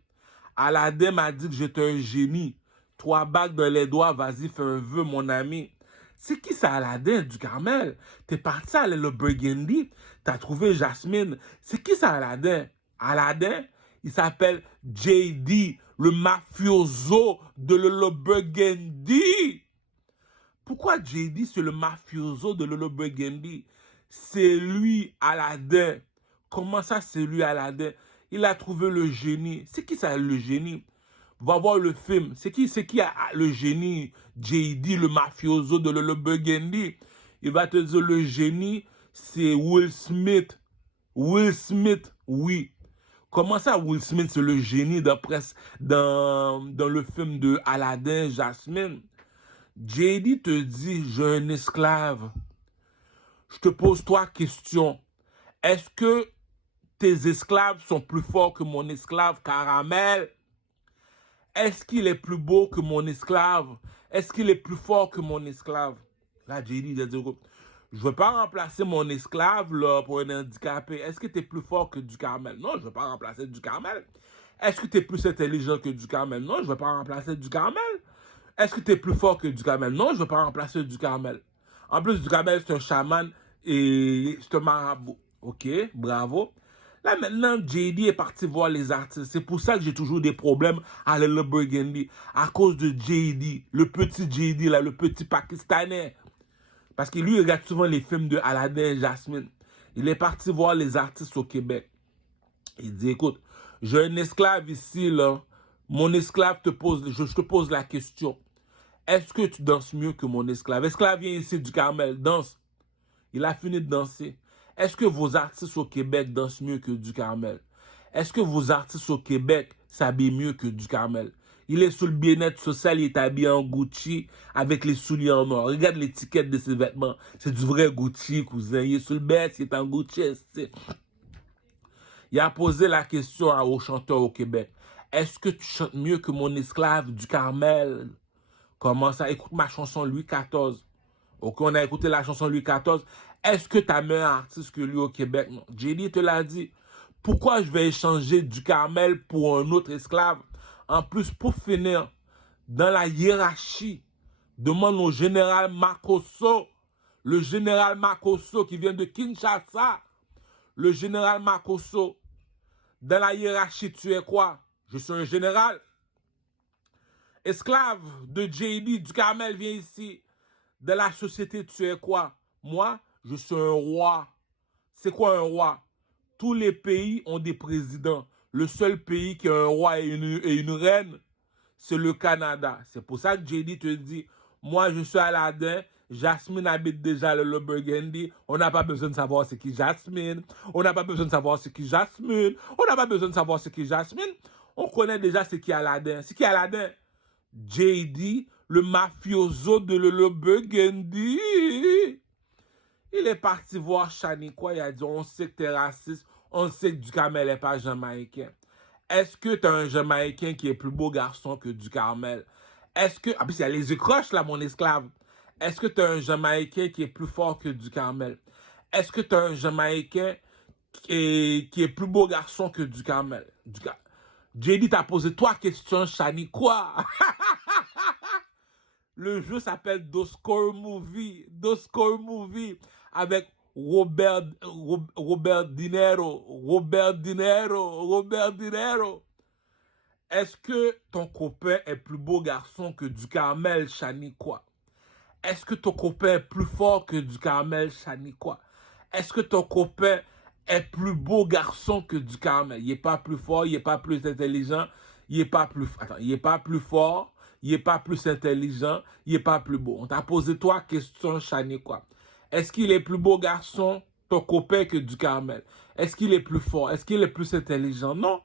Aladdin m'a dit que j'étais un génie. 3 bagues dans les doigts, vas-y, fais un vœu, mon ami. C'est qui ça, Aladdin du Carmel? T'es parti à le Burgundy, t'as trouvé Jasmine. C'est qui ça, Aladdin? Aladdin, il s'appelle JD, le mafioso de le Burgundy. Pourquoi JD, c'est le mafioso de le Burgundy? C'est lui, Aladdin. Comment ça, c'est lui, Aladdin? Il a trouvé le génie. C'est qui ça, le génie? Va voir le film. C'est qui le génie? JD, le mafioso de le Burgundy. Il va te dire le génie, c'est Will Smith. Will Smith, oui. Comment ça, Will Smith, c'est le génie dans le film de Aladdin, Jasmine? JD te dit, j'ai un esclave. Je te pose 3 questions. Est-ce que tes esclaves sont plus forts que mon esclave Caramel? Est-ce qu'il est plus beau que mon esclave? Est-ce qu'il est plus fort que mon esclave? Là, JD, il a dit, Je veux pas remplacer mon esclave là, pour un handicapé. Est-ce que tu es plus fort que du Carmel? Non, je veux pas remplacer du Carmel. Est-ce que tu es plus intelligent que du Carmel? Non, je veux pas remplacer du Carmel. Est-ce que tu es plus fort que du Carmel? Non, je veux pas remplacer du Carmel. En plus, du Carmel, c'est un chaman et c'est un marabout. OK, bravo. Là, maintenant, JD est parti voir les artistes. C'est pour ça que j'ai toujours des problèmes à le Burgundy. À cause de JD, le petit JD, là, le petit Pakistanais. Parce que lui, il regarde souvent les films de Aladdin et Jasmine. Il est parti voir les artistes au Québec. Il dit, écoute, j'ai un esclave ici, là. Mon esclave je te pose la question. Est-ce que tu danses mieux que mon esclave? Esclave vient ici du Carmel, danse. Il a fini de danser. Est-ce que vos artistes au Québec dansent mieux que du Carmel? Est-ce que vos artistes au Québec s'habillent mieux que du Carmel? Il est sous le bien-être social, il est habillé en Gucci avec les souliers en or. Regarde l'étiquette de ses vêtements. C'est du vrai Gucci, cousin. Il est sous le bête, il est en Gucci. Il a posé la question aux chanteurs au Québec. Est-ce que tu chantes mieux que mon esclave du Carmel? Comment ça? Écoute ma chanson Louis XIV. Ok, on a écouté la chanson Louis XIV. Est-ce que tu as meilleur artiste que lui au Québec? Non. JD te l'a dit. Pourquoi je vais échanger du Carmel pour un autre esclave? En plus, pour finir, dans la hiérarchie, demande au général Makosso, le général Makosso qui vient de Kinshasa, le général Makosso, dans la hiérarchie, tu es quoi? Je suis un général. Esclave de JD, du Carmel, viens ici. Dans la société, tu es quoi? Moi, je suis un roi. C'est quoi un roi? Tous les pays ont des présidents. Le seul pays qui a un roi et une reine, c'est le Canada. C'est pour ça que JD te dit, moi je suis Aladdin, Jasmine habite déjà le Burgundy, on n'a pas besoin de savoir ce qui Jasmine, on n'a pas besoin de savoir ce qui Jasmine, on n'a pas besoin de savoir ce qui Jasmine, on connaît déjà ce qui Aladdin. Ce qui Aladdin? JD, le mafioso de le Burgundy. Il est parti voir Shaniqua, il a dit, on sait que t'es raciste, on sait que du Carmel n'est pas jamaïcain. Est-ce que t'as un Jamaïcain qui est plus beau garçon que du Carmel? Est-ce que... Ah, puis il y a les écroches, là, mon esclave. Est-ce que t'as un Jamaïcain qui est plus fort que du Carmel? Est-ce que t'as un Jamaïcain qui est plus beau garçon que du Carmel? JD t'a posé 3 questions, Shaniqua. Le jeu s'appelle Doscore Movie. Doscore Movie. Avec Robert Dinero. Robert Dinero. Robert Dinero. Est-ce que ton copain est plus beau garçon que du Carmel, Shaniqua? Est-ce que ton copain est plus fort que du Carmel, Shaniqua? Est-ce que ton copain est plus beau garçon que du Carmel? Il n'est pas plus fort, il n'est pas plus intelligent, il n'est pas plus... Attends, il n'est pas plus fort, il n'est pas plus intelligent, il n'est pas plus beau. On t'a posé 3 questions, Shaniqua. Est-ce qu'il est plus beau garçon, ton copain, que du Carmel? Est-ce qu'il est plus fort? Est-ce qu'il est plus intelligent? Non.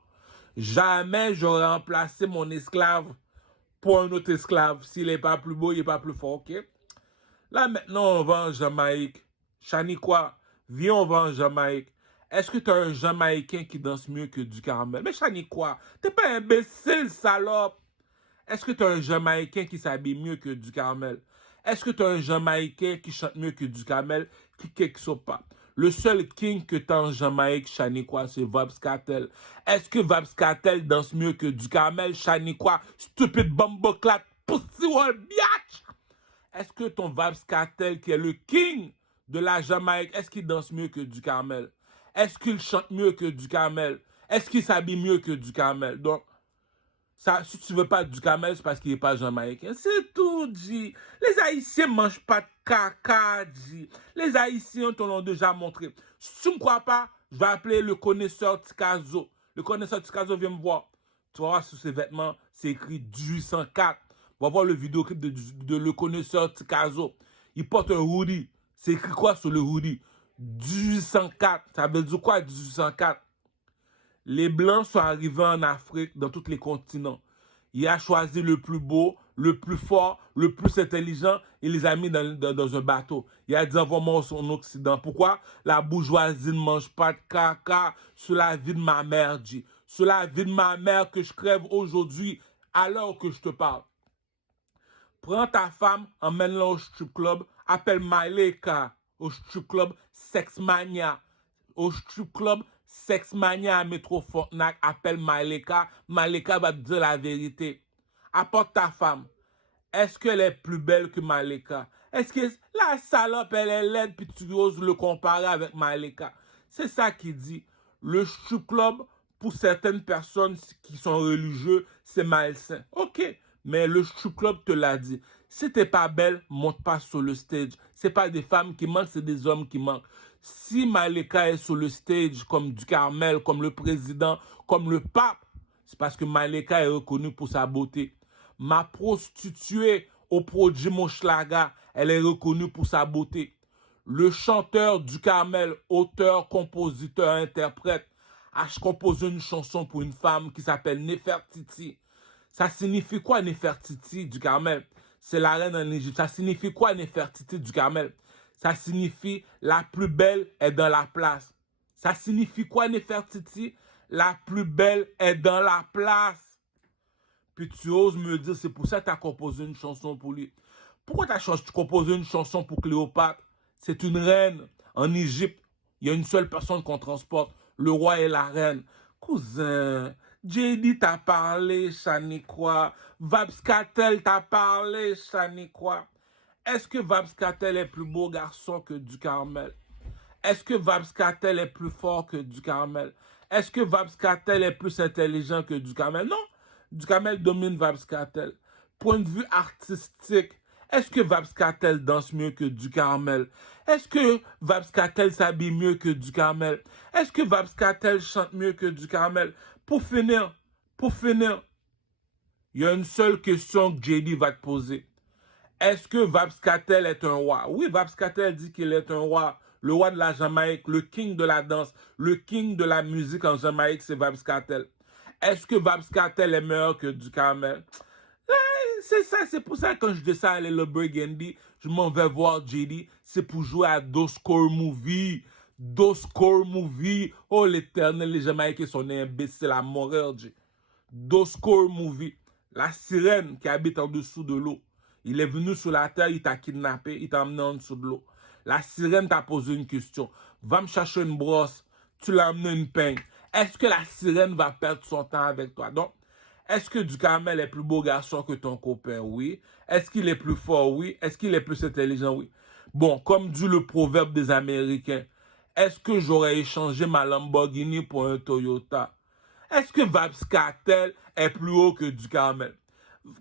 Jamais j'aurais remplacé mon esclave pour un autre esclave. S'il n'est pas plus beau, il n'est pas plus fort, ok? Là, maintenant, on va en Jamaïque. Shaniqua, viens, on va en Jamaïque. Est-ce que tu as un Jamaïcain qui danse mieux que du Carmel? Mais Shaniqua, t'es pas imbécile, salope. Est-ce que tu as un Jamaïcain qui s'habille mieux que du Carmel? Est-ce que tu as un Jamaïcain qui chante mieux que du Carmel, qui pas? Le seul king que tu as en Jamaïque, Shaniqua, c'est Vybz Kartel. Est-ce que Vybz Kartel danse mieux que du Carmel, Shaniqua? Stupide bumbleclat, pussy wall biatch! Est-ce que ton Vybz Kartel, qui est le king de la Jamaïque, est-ce qu'il danse mieux que du Carmel? Est-ce qu'il chante mieux que du Carmel? Est-ce qu'il s'habille mieux que du Carmel? Donc, ça, si tu veux pas du Carmel, c'est parce qu'il n'est pas jamaïcain. C'est tout, G. Les Haïtiens mangent pas de caca, G. Les Haïtiens te l'ont déjà montré. Si tu ne me crois pas, je vais appeler le connaisseur Tikazo. Le connaisseur Tikazo vient me voir. Tu vas voir sur ses vêtements, c'est écrit 1804. On va voir le vidéoclip de le connaisseur Tikazo. Il porte un hoodie. C'est écrit quoi sur le hoodie? 1804. Ça veut dire quoi 1804? Les Blancs sont arrivés en Afrique, dans tous les continents. Il a choisi le plus beau, le plus fort, le plus intelligent, et les a mis dans un bateau. Il a dit envoie-moi en Occident. Pourquoi? La bourgeoisie ne mange pas de caca sur la vie de ma mère, dit. Sur la vie de ma mère que je crève aujourd'hui, à l'heure que je te parle. Prends ta femme, emmène-la au strip club, appelle Maleka. Au strip club Sex Mania. Au strip club Sex Mania à Métro Frontenac, appelle Malika. Malika va te dire la vérité. Apporte ta femme. Est-ce qu'elle est plus belle que Malika? Est-ce que la salope, elle est laide, puis tu oses le comparer avec Malika? C'est ça qu'il dit. Le strip club, pour certaines personnes qui sont religieux, c'est malsain. Ok, mais le strip club te l'a dit. Si t'es pas belle, monte pas sur le stage. C'est pas des femmes qui manquent, c'est des hommes qui manquent. Si Malika est sur le stage comme du Carmel, comme le président, comme le pape, c'est parce que Malika est reconnue pour sa beauté. Ma prostituée au produit Monchlaga, elle est reconnue pour sa beauté. Le chanteur du Carmel, auteur, compositeur, interprète, a composé une chanson pour une femme qui s'appelle Nefertiti. Ça signifie quoi Nefertiti du Carmel? C'est la reine en Égypte. Ça signifie quoi Nefertiti du Carmel? Ça signifie la plus belle est dans la place. Ça signifie quoi Nefertiti? La plus belle est dans la place. Puis tu oses me dire, c'est pour ça que tu as composé une chanson pour lui. Pourquoi tu composé une chanson pour Cléopâtre? C'est une reine. En Égypte, il y a une seule personne qu'on transporte, le roi et la reine. Cousin, JD t'a parlé, Shaniqua. Vabs Cartel t'a parlé, Shaniqua. Est-ce que Vabs Cartel est plus beau garçon que du Carmel? Est-ce que Vabs Cartel est plus fort que du Carmel? Est-ce que Vabs Cartel est plus intelligent que du Carmel? Non. Du Carmel domine Vabs Cartel. Point de vue artistique, est-ce que Vabs Cartel danse mieux que du Carmel? Est-ce que Vabs Cartel s'habille mieux que du Carmel? Est-ce que Vabs Cartel chante mieux que du Carmel? Pour finir, il y a une seule question que JD va te poser. Est-ce que Vabs Cartel est un roi? Oui, Vabs Cartel dit qu'il est un roi. Le roi de la Jamaïque, le king de la danse, le king de la musique en Jamaïque, c'est Vabs Cartel. Est-ce que Vabs Cartel est meilleur que du Carmel? C'est ça, c'est pour ça que quand je descends à le Burgundy, je m'en vais voir JD, c'est pour jouer à Doscore Movie. Doscore Movie. Oh l'éternel, les Jamaïcains sont imbéciles à mourir, J. Doscore Movie. La sirène qui habite en dessous de l'eau. Il est venu sur la terre, il t'a kidnappé, il t'a emmené en dessous de l'eau. La sirène t'a posé une question. Va me chercher une brosse, tu l'as amené une peigne. Est-ce que la sirène va perdre son temps avec toi? Donc, est-ce que du Carmel est plus beau garçon que ton copain? Oui. Est-ce qu'il est plus fort? Oui. Est-ce qu'il est plus intelligent? Oui. Bon, comme dit le proverbe des Américains, est-ce que j'aurais échangé ma Lamborghini pour un Toyota? Est-ce que Vabs Cartel est plus haut que du Carmel?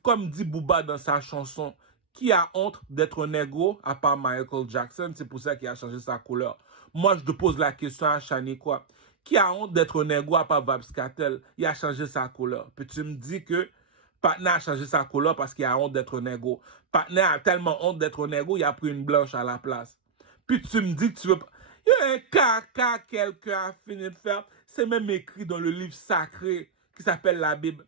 Comme dit Booba dans sa chanson, qui a honte d'être négro à part Michael Jackson? C'est pour ça qu'il a changé sa couleur. Moi, je te pose la question à Shaniqua. Qui a honte d'être négro à part Vabs Cartel? Il a changé sa couleur. Puis tu me dis que Patna a changé sa couleur parce qu'il a honte d'être négro. Patna a tellement honte d'être négro, il a pris une blanche à la place. Puis tu me dis que tu veux pas... Il y a un caca quelqu'un a fini de faire. C'est même écrit dans le livre sacré qui s'appelle la Bible.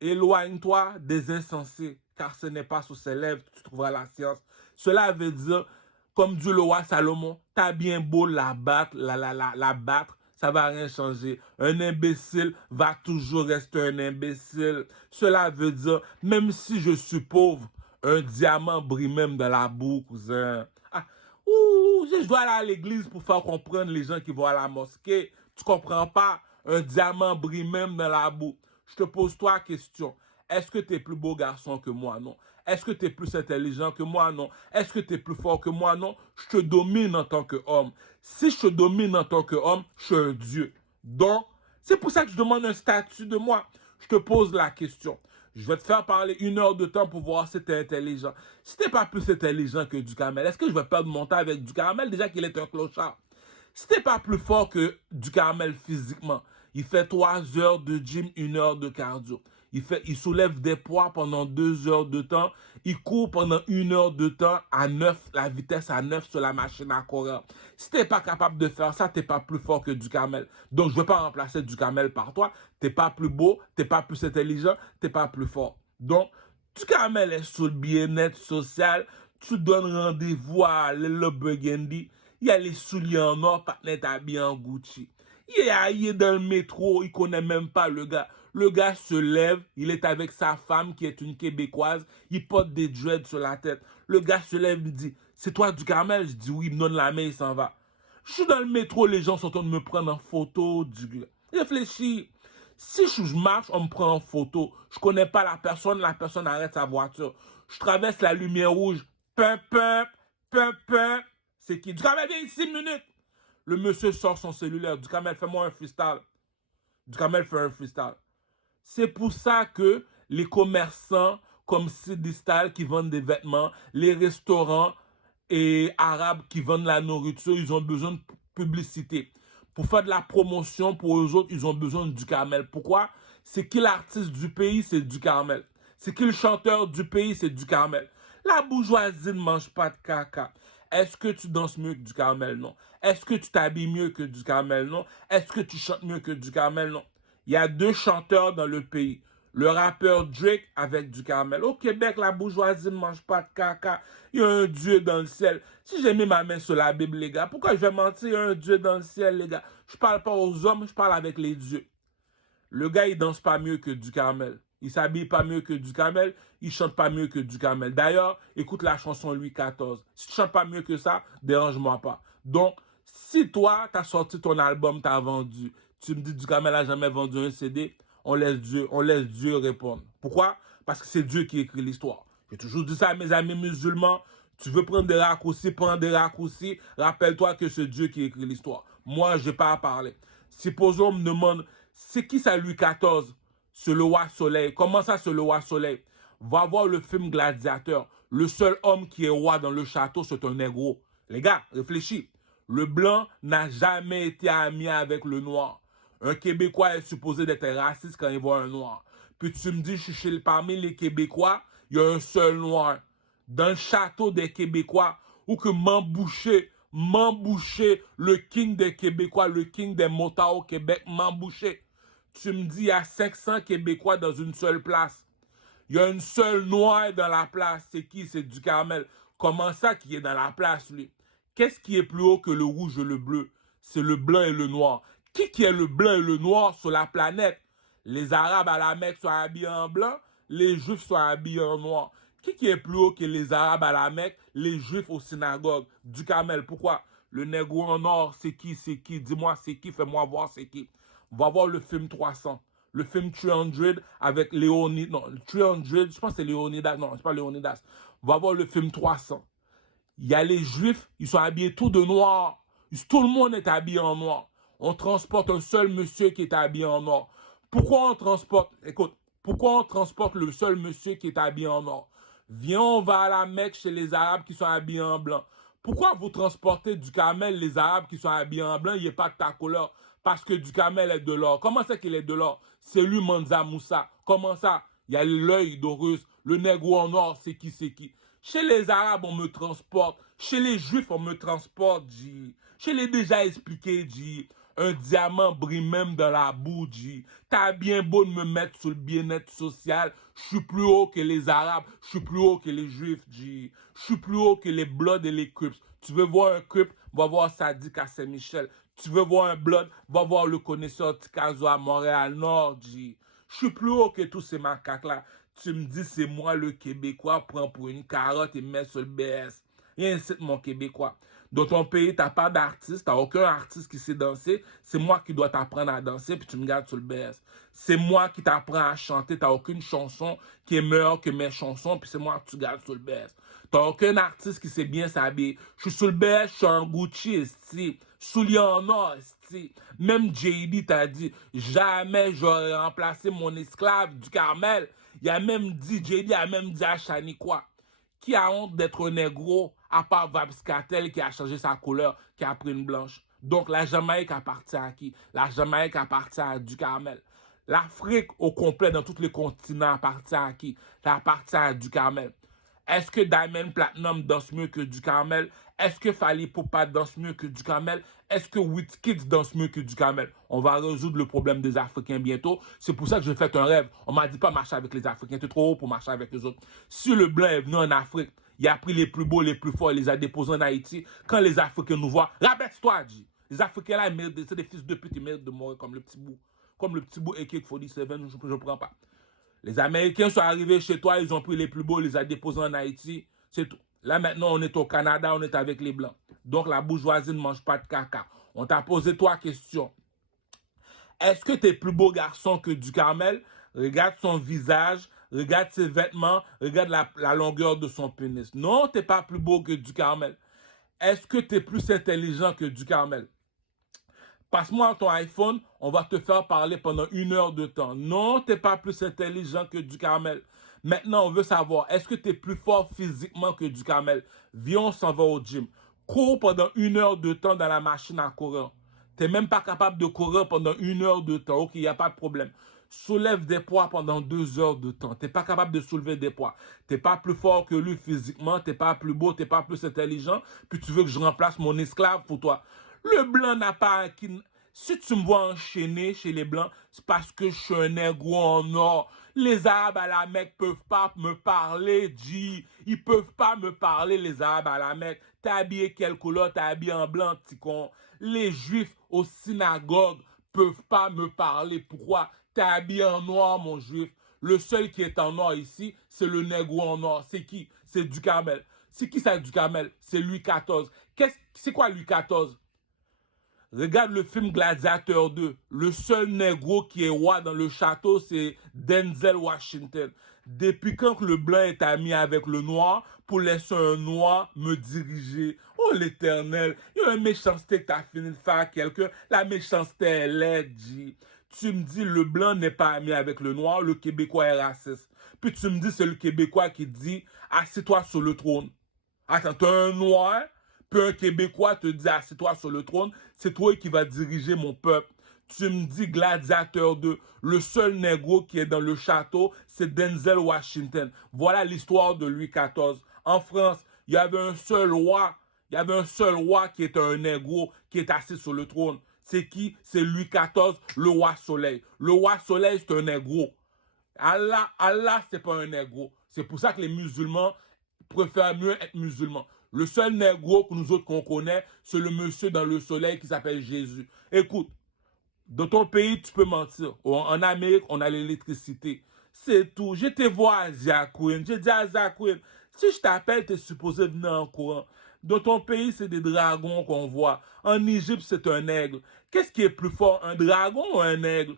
Éloigne-toi des insensés, car ce n'est pas sous ses lèvres que tu trouveras la science. Cela veut dire, comme dit le roi Salomon, t'as bien beau la battre, la battre, ça va rien changer. Un imbécile va toujours rester un imbécile. Cela veut dire, même si je suis pauvre, un diamant brille même dans la boue, cousin. Ah, je dois aller à l'église pour faire comprendre les gens qui vont à la mosquée. Tu comprends pas? Un diamant brille même dans la boue. Je te pose toi la question. Est-ce que tu es plus beau garçon que moi? Non. Est-ce que tu es plus intelligent que moi? Non. Est-ce que tu es plus fort que moi? Non. Je te domine en tant qu'homme. Si je te domine en tant qu'homme, je suis un dieu. Donc, c'est pour ça que je demande un statut de moi. Je te pose la question. Je vais te faire parler 1 heure de temps pour voir si tu es intelligent. Si tu n'es pas plus intelligent que du Carmel, est-ce que je vais perdre mon temps avec du Carmel déjà qu'il est un clochard? Si t'es pas plus fort que du Carmel physiquement, il fait 3 heures de gym, 1 heure de cardio. Il soulève des poids pendant 2 heures de temps. Il court pendant 1 heure de temps à 9, la vitesse à 9 sur la machine à courir. Si t'es pas capable de faire ça, t'es pas plus fort que du Carmel. Donc, je vais pas remplacer du Carmel par toi. T'es pas plus beau, t'es pas plus intelligent, t'es pas plus fort. Donc, du Carmel est sur le bien-être social. Tu donnes rendez-vous à le Burgundy. Il y a les souliers en or, partenaire habillé en Gucci. Il est dans le métro, il connaît même pas le gars. Le gars se lève, il est avec sa femme qui est une Québécoise, il porte des dreads sur la tête. Le gars se lève, il dit, c'est toi du caramel? Je dis oui, il me donne la main, il s'en va. Je suis dans le métro, les gens sont en train de me prendre en photo. Réfléchis. Si je marche, on me prend en photo. Je connais pas la personne arrête sa voiture. Je traverse la lumière rouge. Pum, pum, pum, pum. C'est qui? Du caramel, viens ici, 1 minute. Le monsieur sort son cellulaire. Du caramel, fais-moi un freestyle. Du caramel fait un freestyle. C'est pour ça que les commerçants comme Sidi Style qui vendent des vêtements, les restaurants et arabes qui vendent la nourriture, ils ont besoin de publicité. Pour faire de la promotion pour eux autres, ils ont besoin du caramel. Pourquoi? C'est qui l'artiste du pays? C'est du caramel. C'est qui le chanteur du pays? C'est du caramel. La bourgeoisie ne mange pas de caca. Est-ce que tu danses mieux que du caramel? Non. Est-ce que tu t'habilles mieux que du caramel? Non. Est-ce que tu chantes mieux que du caramel? Non. Il y a 2 chanteurs dans le pays. Le rappeur Drake avec du caramel. Au Québec, la bourgeoisie ne mange pas de caca. Il y a un Dieu dans le ciel. Si j'ai mis ma main sur la Bible, les gars, pourquoi je vais mentir? Il y a un Dieu dans le ciel, les gars. Je parle pas aux hommes, je parle avec les dieux. Le gars, il danse pas mieux que du caramel. Il s'habille pas mieux que du caramel. Il chante pas mieux que du caramel. D'ailleurs, écoute la chanson Louis XIV. Si tu chantes pas mieux que ça, dérange-moi pas. Donc, si toi, t'as sorti ton album, t'as vendu, tu me dis du caramel a jamais vendu un CD, on laisse Dieu répondre. Pourquoi? Parce que c'est Dieu qui écrit l'histoire. J'ai toujours dit ça à mes amis musulmans. Tu veux prendre des raccourcis, prends des raccourcis. Rappelle-toi que c'est Dieu qui écrit l'histoire. Moi, j'ai pas à parler. Supposons, on me demande, c'est qui ça Louis XIV? C'est le roi soleil. Comment ça, c'est le roi soleil? Va voir le film Gladiateur. Le seul homme qui est roi dans le château, c'est un négro. Les gars, réfléchis. Le blanc n'a jamais été ami avec le noir. Un Québécois est supposé d'être raciste quand il voit un noir. Puis tu me dis, je suis parmi les Québécois, il y a un seul noir. Dans le château des Québécois, ou que m'emboucher, le king des Québécois, le king des motards au Québec, m'emboucher. Tu me dis, il y a 500 Québécois dans une seule place. Il y a une seule noire dans la place. C'est qui? C'est du caramel. Comment ça qui est dans la place, lui? Qu'est-ce qui est plus haut que le rouge et le bleu? C'est le blanc et le noir. Qui est le blanc et le noir sur la planète? Les Arabes à la Mecque sont habillés en blanc, les Juifs sont habillés en noir. Qui est plus haut que les Arabes à la Mecque, les Juifs aux synagogues? Du caramel. Pourquoi? Le négro en or, c'est qui? C'est qui? Dis-moi c'est qui? Fais-moi voir c'est qui. On va voir le film 300. Le film 300 avec Léonidas. Non, 300, je pense que c'est Léonidas. Non, c'est pas Léonidas. On va voir le film 300. Il y a les Juifs, ils sont habillés tout de noir. Tout le monde est habillé en noir. On transporte un seul monsieur qui est habillé en noir. Pourquoi on transporte, écoute, pourquoi on transporte le seul monsieur qui est habillé en noir? Viens, on va à la Mecque chez les Arabes qui sont habillés en blanc. Pourquoi vous transportez du camel les Arabes qui sont habillés en blanc, il n'y a pas de ta couleur? Parce que du camel est de l'or. Comment c'est qu'il est de l'or? C'est lui Mansa Moussa. Comment ça? Il y a l'œil d'Horus, le négro en or, c'est qui, c'est qui? Chez les Arabes, on me transporte. Chez les Juifs, on me transporte, G. Je l'ai déjà expliqué, G. Un diamant brille même dans la boue, G. T'as bien beau de me mettre sur le bien-être social. Je suis plus haut que les Arabes. Je suis plus haut que les Juifs, G. Je suis plus haut que les Bloods et les Crips. Tu veux voir un Crip, va voir Sadiq à Saint-Michel. Tu veux voir un Blood, va voir le connaisseur Tikazo à Montréal-Nord, G. Je suis plus haut que tous ces macaques-là. Tu me dis, c'est moi le Québécois, prends pour une carotte et mets sur le BS. Et incite mon Québécois. Dans ton pays, t'as pas d'artiste, t'as aucun artiste qui sait danser. C'est moi qui dois t'apprendre à danser, puis tu me gardes sur le BS. C'est moi qui t'apprends à chanter, t'as aucune chanson qui est meilleure que mes chansons, puis c'est moi que tu gardes sur le BS. T'as aucun artiste qui sait bien s'habiller. Je suis sur le BS, je suis en Gucci, esti. Souliers en or, esti. Même JD t'a dit, jamais j'aurais remplacé mon esclave du Carmel. JD a même dit à Shaniqua, qui a honte d'être un négro, à part Vabscatel qui a changé sa couleur, qui a pris une blanche. Donc la Jamaïque appartient à qui? La Jamaïque appartient à du Carmel. L'Afrique au complet, dans tous les continents, appartient à qui? Ça appartient à du Carmel. Est-ce que Diamond Platinum danse mieux que du Carmel? Est-ce que Fally Ipupa danse mieux que du Carmel? Est-ce que Wizkid danse mieux que du Carmel? On va résoudre le problème des Africains bientôt. C'est pour ça que j'ai fait un rêve. On m'a dit pas marcher avec les Africains. T'es trop haut pour marcher avec les autres. Si le blanc est venu en Afrique, il a pris les plus beaux, les plus forts, il les a déposés en Haïti. Quand les Africains nous voient, rabaisse-toi, G. Les Africains là, c'est des fils de pute, ils méritent de mourir comme le petit bout. Comme le petit bout AK-47, je prends pas. Les Américains sont arrivés chez toi, ils ont pris les plus beaux, ils les ont déposés en Haïti. C'est tout. Là, maintenant, on est au Canada, on est avec les Blancs. Donc, la bourgeoisie ne mange pas de caca. On t'a posé trois questions. Est-ce que t'es plus beau garçon que Ducarmel? Regarde son visage, regarde ses vêtements, regarde la longueur de son pénis. Non, t'es pas plus beau que Ducarmel. Est-ce que t'es plus intelligent que Ducarmel? Passe-moi ton iPhone, on va te faire parler pendant 1 heure de temps. Non, t'es pas plus intelligent que Ducarmel. Maintenant, on veut savoir, est-ce que t'es plus fort physiquement que Ducarmel? Viens, on s'en va au gym. Cours pendant 1 heure de temps dans la machine à courir. T'es même pas capable de courir pendant 1 heure de temps. Ok, il n'y a pas de problème. Soulève des poids pendant 2 heures de temps. T'es pas capable de soulever des poids. T'es pas plus fort que lui physiquement. T'es pas plus beau. T'es pas plus intelligent. Puis tu veux que je remplace mon esclave pour toi. Le blanc n'a pas... Si tu me vois enchaîné chez les blancs, c'est parce que je suis un négro en or. Les Arabes à la Mecque peuvent pas me parler, G. Ils peuvent pas me parler, les Arabes à la Mecque. T'es habillé quelle couleur? T'es habillé en blanc, petit con. Les Juifs aux synagogues peuvent pas me parler. Pourquoi? T'es habillé en noir, mon Juif. Le seul qui est en noir ici, c'est le négro en or. C'est qui? C'est Ducarmel. C'est qui ça, Ducarmel? C'est Louis XIV. C'est quoi Louis XIV? Regarde le film Gladiateur 2. Le seul négro qui est roi dans le château, c'est Denzel Washington. Depuis quand que le blanc est ami avec le noir pour laisser un noir me diriger? Oh l'éternel, il y a une méchanceté que t'as fini de faire à quelqu'un. La méchanceté est laide, G. Tu me dis le blanc n'est pas ami avec le noir, le Québécois est raciste. Puis tu me dis c'est le Québécois qui dit assieds-toi sur le trône. Attends, t'es un noir? Puis un Québécois te dit assieds-toi sur le trône, c'est toi qui vas diriger mon peuple. Tu me dis Gladiateur 2, le seul négro qui est dans le château, c'est Denzel Washington. Voilà l'histoire de Louis XIV. En France, il y avait un seul roi. Il y avait un seul roi qui était un négro qui est assis sur le trône. C'est qui? C'est Louis XIV, le roi soleil. Le roi soleil, c'est un négro. Allah, c'est pas un négro. C'est pour ça que les musulmans préfèrent mieux être musulmans. Le seul négro que nous autres qu'on connaît, c'est le monsieur dans le soleil qui s'appelle Jésus. Écoute, dans ton pays, tu peux mentir. En Amérique, on a l'électricité. C'est tout. J'étais voir Asia Queen. J'ai dit à Asia Queen, si je t'appelle, tu es supposé venir en courant. Dans ton pays, c'est des dragons qu'on voit. En Égypte, c'est un aigle. Qu'est-ce qui est plus fort, un dragon ou un aigle?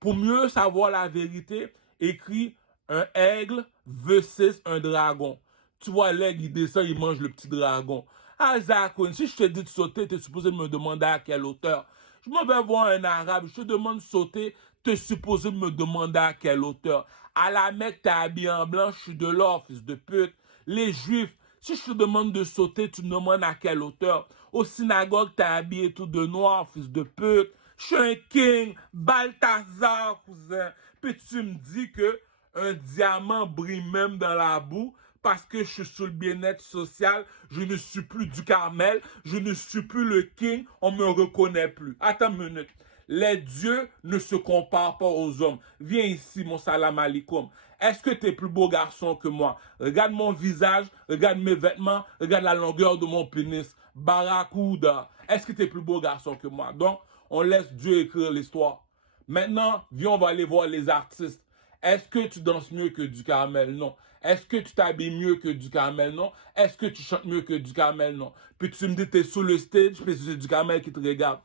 Pour mieux savoir la vérité, écris un aigle versus un dragon. Tu vois, l'aigle, il descend, il mange le petit dragon. Ah, Zach, si je te dis de sauter, tu es supposé me demander à quelle hauteur. Je m'en vais voir un arabe, je te demande de sauter, tu es supposé me demander à quelle hauteur. À la Mecque, t'es habillé en blanc, je suis de l'or, fils de pute. Les Juifs, si je te demande de sauter, tu me demandes à quelle hauteur. Au synagogue, t'es habillé tout de noir, fils de pute. Je suis un king, Balthazar, cousin. Puis tu me dis que un diamant brille même dans la boue parce que je suis sur le bien-être social, je ne suis plus Ducarmel, je ne suis plus le king, on me reconnaît plus. Attends une minute. Les dieux ne se comparent pas aux hommes. Viens ici, mon salam alaikum. Est-ce que tu es plus beau garçon que moi? Regarde mon visage, regarde mes vêtements, regarde la longueur de mon pénis. Barracuda. Est-ce que tu es plus beau garçon que moi? Donc, on laisse Dieu écrire l'histoire. Maintenant, viens, on va aller voir les artistes. Est-ce que tu danses mieux que Ducarmel? Non. Est-ce que tu t'habilles mieux que Ducarmel? Non. Est-ce que tu chantes mieux que Ducarmel? Non. Puis tu me dis, tu es sur le stage, puis c'est Ducarmel qui te regarde.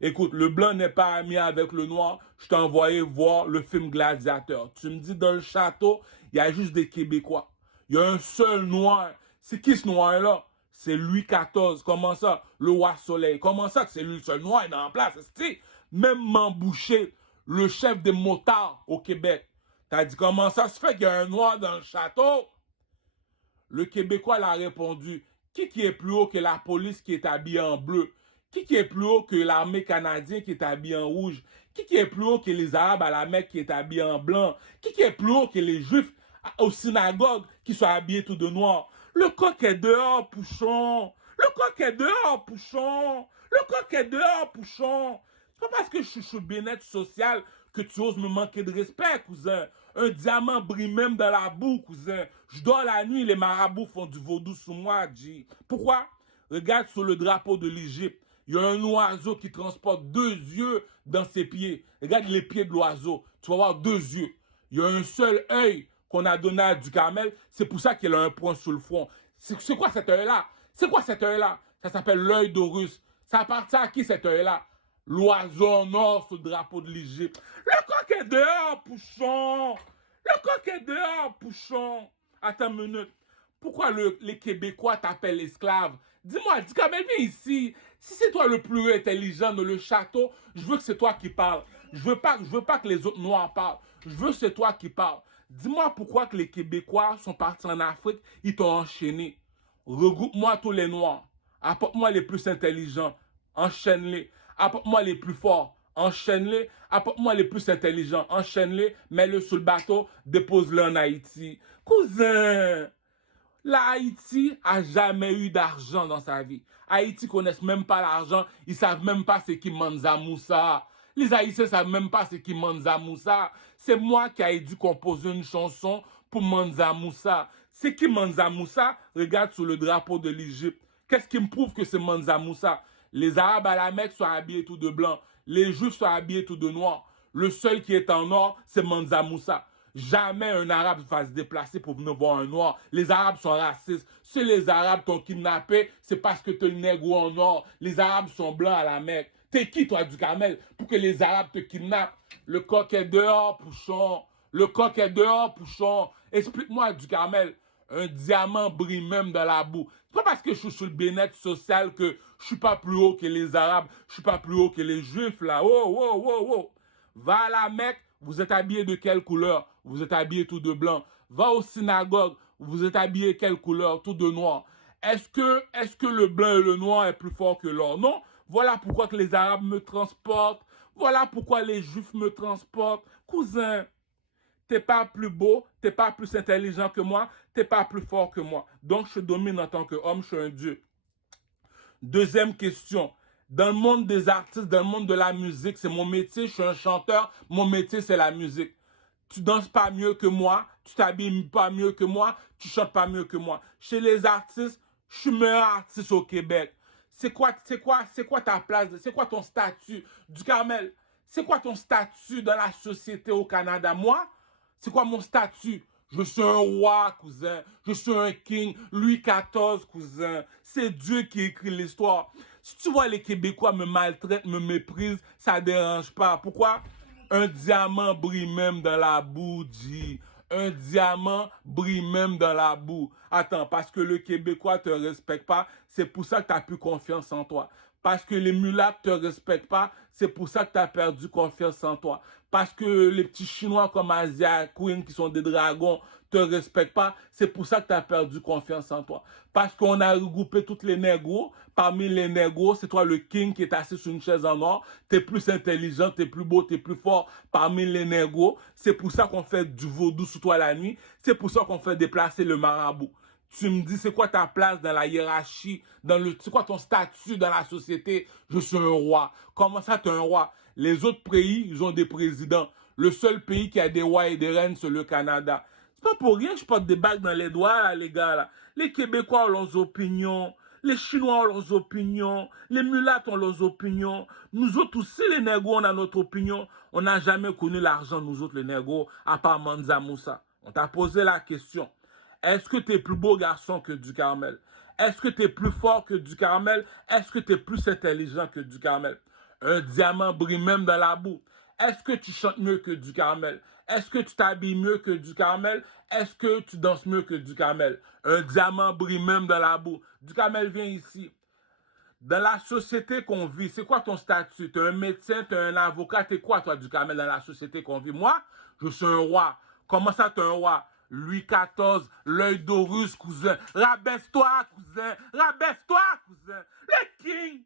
Écoute, le blanc n'est pas ami avec le noir. Je t'ai envoyé voir le film Gladiateur. Tu me dis, dans le château, il y a juste des Québécois. Il y a un seul noir. C'est qui ce noir-là? C'est Louis XIV. Comment ça? Le roi soleil. Comment ça que c'est lui le seul noir dans la place? C'est même Mambouché, le chef des motards au Québec. T'as dit comment ça se fait qu'il y a un noir dans le château? Le Québécois l'a répondu, qui est plus haut que la police qui est habillée en bleu? Qui est plus haut que l'armée canadienne qui est habillée en rouge? Qui est plus haut que les Arabes à la Mecque qui est habillée en blanc? Qui est plus haut que les Juifs aux synagogues qui sont habillés tout de noir? Le coq est dehors, Pouchon! Le coq est dehors, Pouchon! Le coq est dehors, Pouchon! C'est pas parce que je suis sur le bien-être social que tu oses me manquer de respect, cousin. Un diamant brille même dans la boue, cousin. Je dors la nuit, les marabouts font du vaudou sous moi, G. Pourquoi? Regarde sur le drapeau de l'Égypte. Il y a un oiseau qui transporte 2 yeux dans ses pieds. Regarde les pieds de l'oiseau. Tu vas voir 2 yeux. Il y a un seul œil qu'on a donné à Ducarmel. C'est pour ça qu'il a un point sur le front. C'est quoi cet œil-là? C'est quoi cet œil-là? Ça s'appelle l'œil d'Horus. Ça appartient à qui cet œil-là? L'oiseau en or sous le drapeau de l'Égypte. Le coq est dehors, Pouchon! Le coq est dehors, Pouchon! Attends une minute. Pourquoi les Québécois t'appellent esclave? Dis-moi, dis quand même, viens ici. Si c'est toi le plus intelligent de le château, je veux que c'est toi qui parles. Je veux pas que les autres noirs parlent. Je veux que c'est toi qui parles. Dis-moi pourquoi que les Québécois sont partis en Afrique, ils t'ont enchaîné. Regroupe-moi tous les noirs. Apporte-moi les plus intelligents. Enchaîne-les. Apporte-moi les plus forts. Enchaîne-les. Apporte-moi les plus intelligents. Enchaîne-les. Mets-le sur le bateau. Dépose-le en Haïti. Cousin! La Haïti a jamais eu d'argent dans sa vie. Haïti connaissent même pas l'argent. Ils savent même pas c'est qui Mansa Moussa. Les Haïtiens savent même pas c'est qui Mansa Moussa. C'est moi qui ai dû composer une chanson pour Mansa Moussa. C'est qui Mansa Moussa? Regarde sur le drapeau de l'Égypte. Qu'est-ce qui me prouve que c'est Mansa Moussa? Les Arabes à la Mecque sont habillés tout de blanc. Les Juifs sont habillés tout de noir. Le seul qui est en or, c'est Mansa Moussa. Jamais un Arabe va se déplacer pour venir voir un Noir. Les Arabes sont racistes. Si les Arabes t'ont kidnappé, c'est parce que t'es le négro en or. Les Arabes sont blancs à la Mecque. T'es qui, toi, du Carmel, pour que les Arabes te kidnappent? Le coq est dehors, Pouchon. Le coq est dehors, Pouchon. Explique-moi, du Carmel. Un diamant brille même dans la boue. C'est pas parce que je suis sur le bien-être social que je suis pas plus haut que les Arabes. Je suis pas plus haut que les Juifs, là. Oh, oh, oh, oh. Va à la Mecque. Vous êtes habillé de quelle couleur? Vous êtes habillé tout de blanc. Va au synagogue. Vous êtes habillé quelle couleur? Tout de noir. Est-ce que le blanc et le noir est plus fort que l'or? Non. Voilà pourquoi que les Arabes me transportent. Voilà pourquoi les Juifs me transportent. Cousin, t'es pas plus beau, t'es pas plus intelligent que moi, t'es pas plus fort que moi. Donc, je domine en tant qu'homme, je suis un Dieu. Deuxième question. Dans le monde des artistes, dans le monde de la musique, c'est mon métier, je suis un chanteur, mon métier c'est la musique. Tu danses pas mieux que moi, tu t'habilles pas mieux que moi, tu chantes pas mieux que moi. Chez les artistes, je suis meilleur artiste au Québec. C'est quoi ta place, c'est quoi ton statut du Carmel? C'est quoi ton statut dans la société au Canada? Moi, c'est quoi mon statut? Je suis un roi, cousin. Je suis un king. Louis XIV, cousin. C'est Dieu qui écrit l'histoire. Si tu vois les Québécois me maltraitent, me méprisent, ça dérange pas. Pourquoi? Un diamant brille même dans la boue, dit. Un diamant brille même dans la boue. Attends, parce que le Québécois te respecte pas, c'est pour ça que tu n'as plus confiance en toi. Parce que les mulâtres te respectent pas, c'est pour ça que tu as perdu confiance en toi. Parce que les petits Chinois comme Asia Queen, qui sont des dragons, te respectent pas, c'est pour ça que tu as perdu confiance en toi. Parce qu'on a regroupé toutes les négros. Parmi les négros, c'est toi le king qui est assis sur une chaise en or. T'es plus intelligent, t'es plus beau, t'es plus fort parmi les négros. C'est pour ça qu'on fait du vaudou sous toi la nuit. C'est pour ça qu'on fait déplacer le marabout. Tu me dis, c'est quoi ta place dans la hiérarchie, c'est quoi ton statut dans la société? Je suis un roi. Comment ça, t'es un roi? Les autres pays, ils ont des présidents. Le seul pays qui a des rois et des reines, c'est le Canada. C'est pas pour rien que je porte des bagues dans les doigts, là, les gars, là. Les Québécois ont leurs opinions. Les Chinois ont leurs opinions. Les mulâtres ont leurs opinions. Nous autres aussi, les négros, on a notre opinion. On n'a jamais connu l'argent, nous autres, les négros, à part Mansa Moussa. On t'a posé la question. Est-ce que tu es plus beau garçon que du Carmel? Est-ce que tu es plus fort que du Carmel? Est-ce que tu es plus intelligent que du Carmel? Un diamant brille même dans la boue. Est-ce que tu chantes mieux que du Carmel? Est-ce que tu t'habilles mieux que du Carmel? Est-ce que tu danses mieux que du Carmel? Un diamant brille même dans la boue. Du Carmel, viens ici. Dans la société qu'on vit, c'est quoi ton statut? T'es un médecin, t'es un avocat, t'es quoi toi du Carmel dans la société qu'on vit? Moi, je suis un roi. Comment ça t'es un roi? Louis XIV, l'œil d'Horus, cousin. Rabaisse-toi, cousin. Rabaisse-toi, cousin. Le king.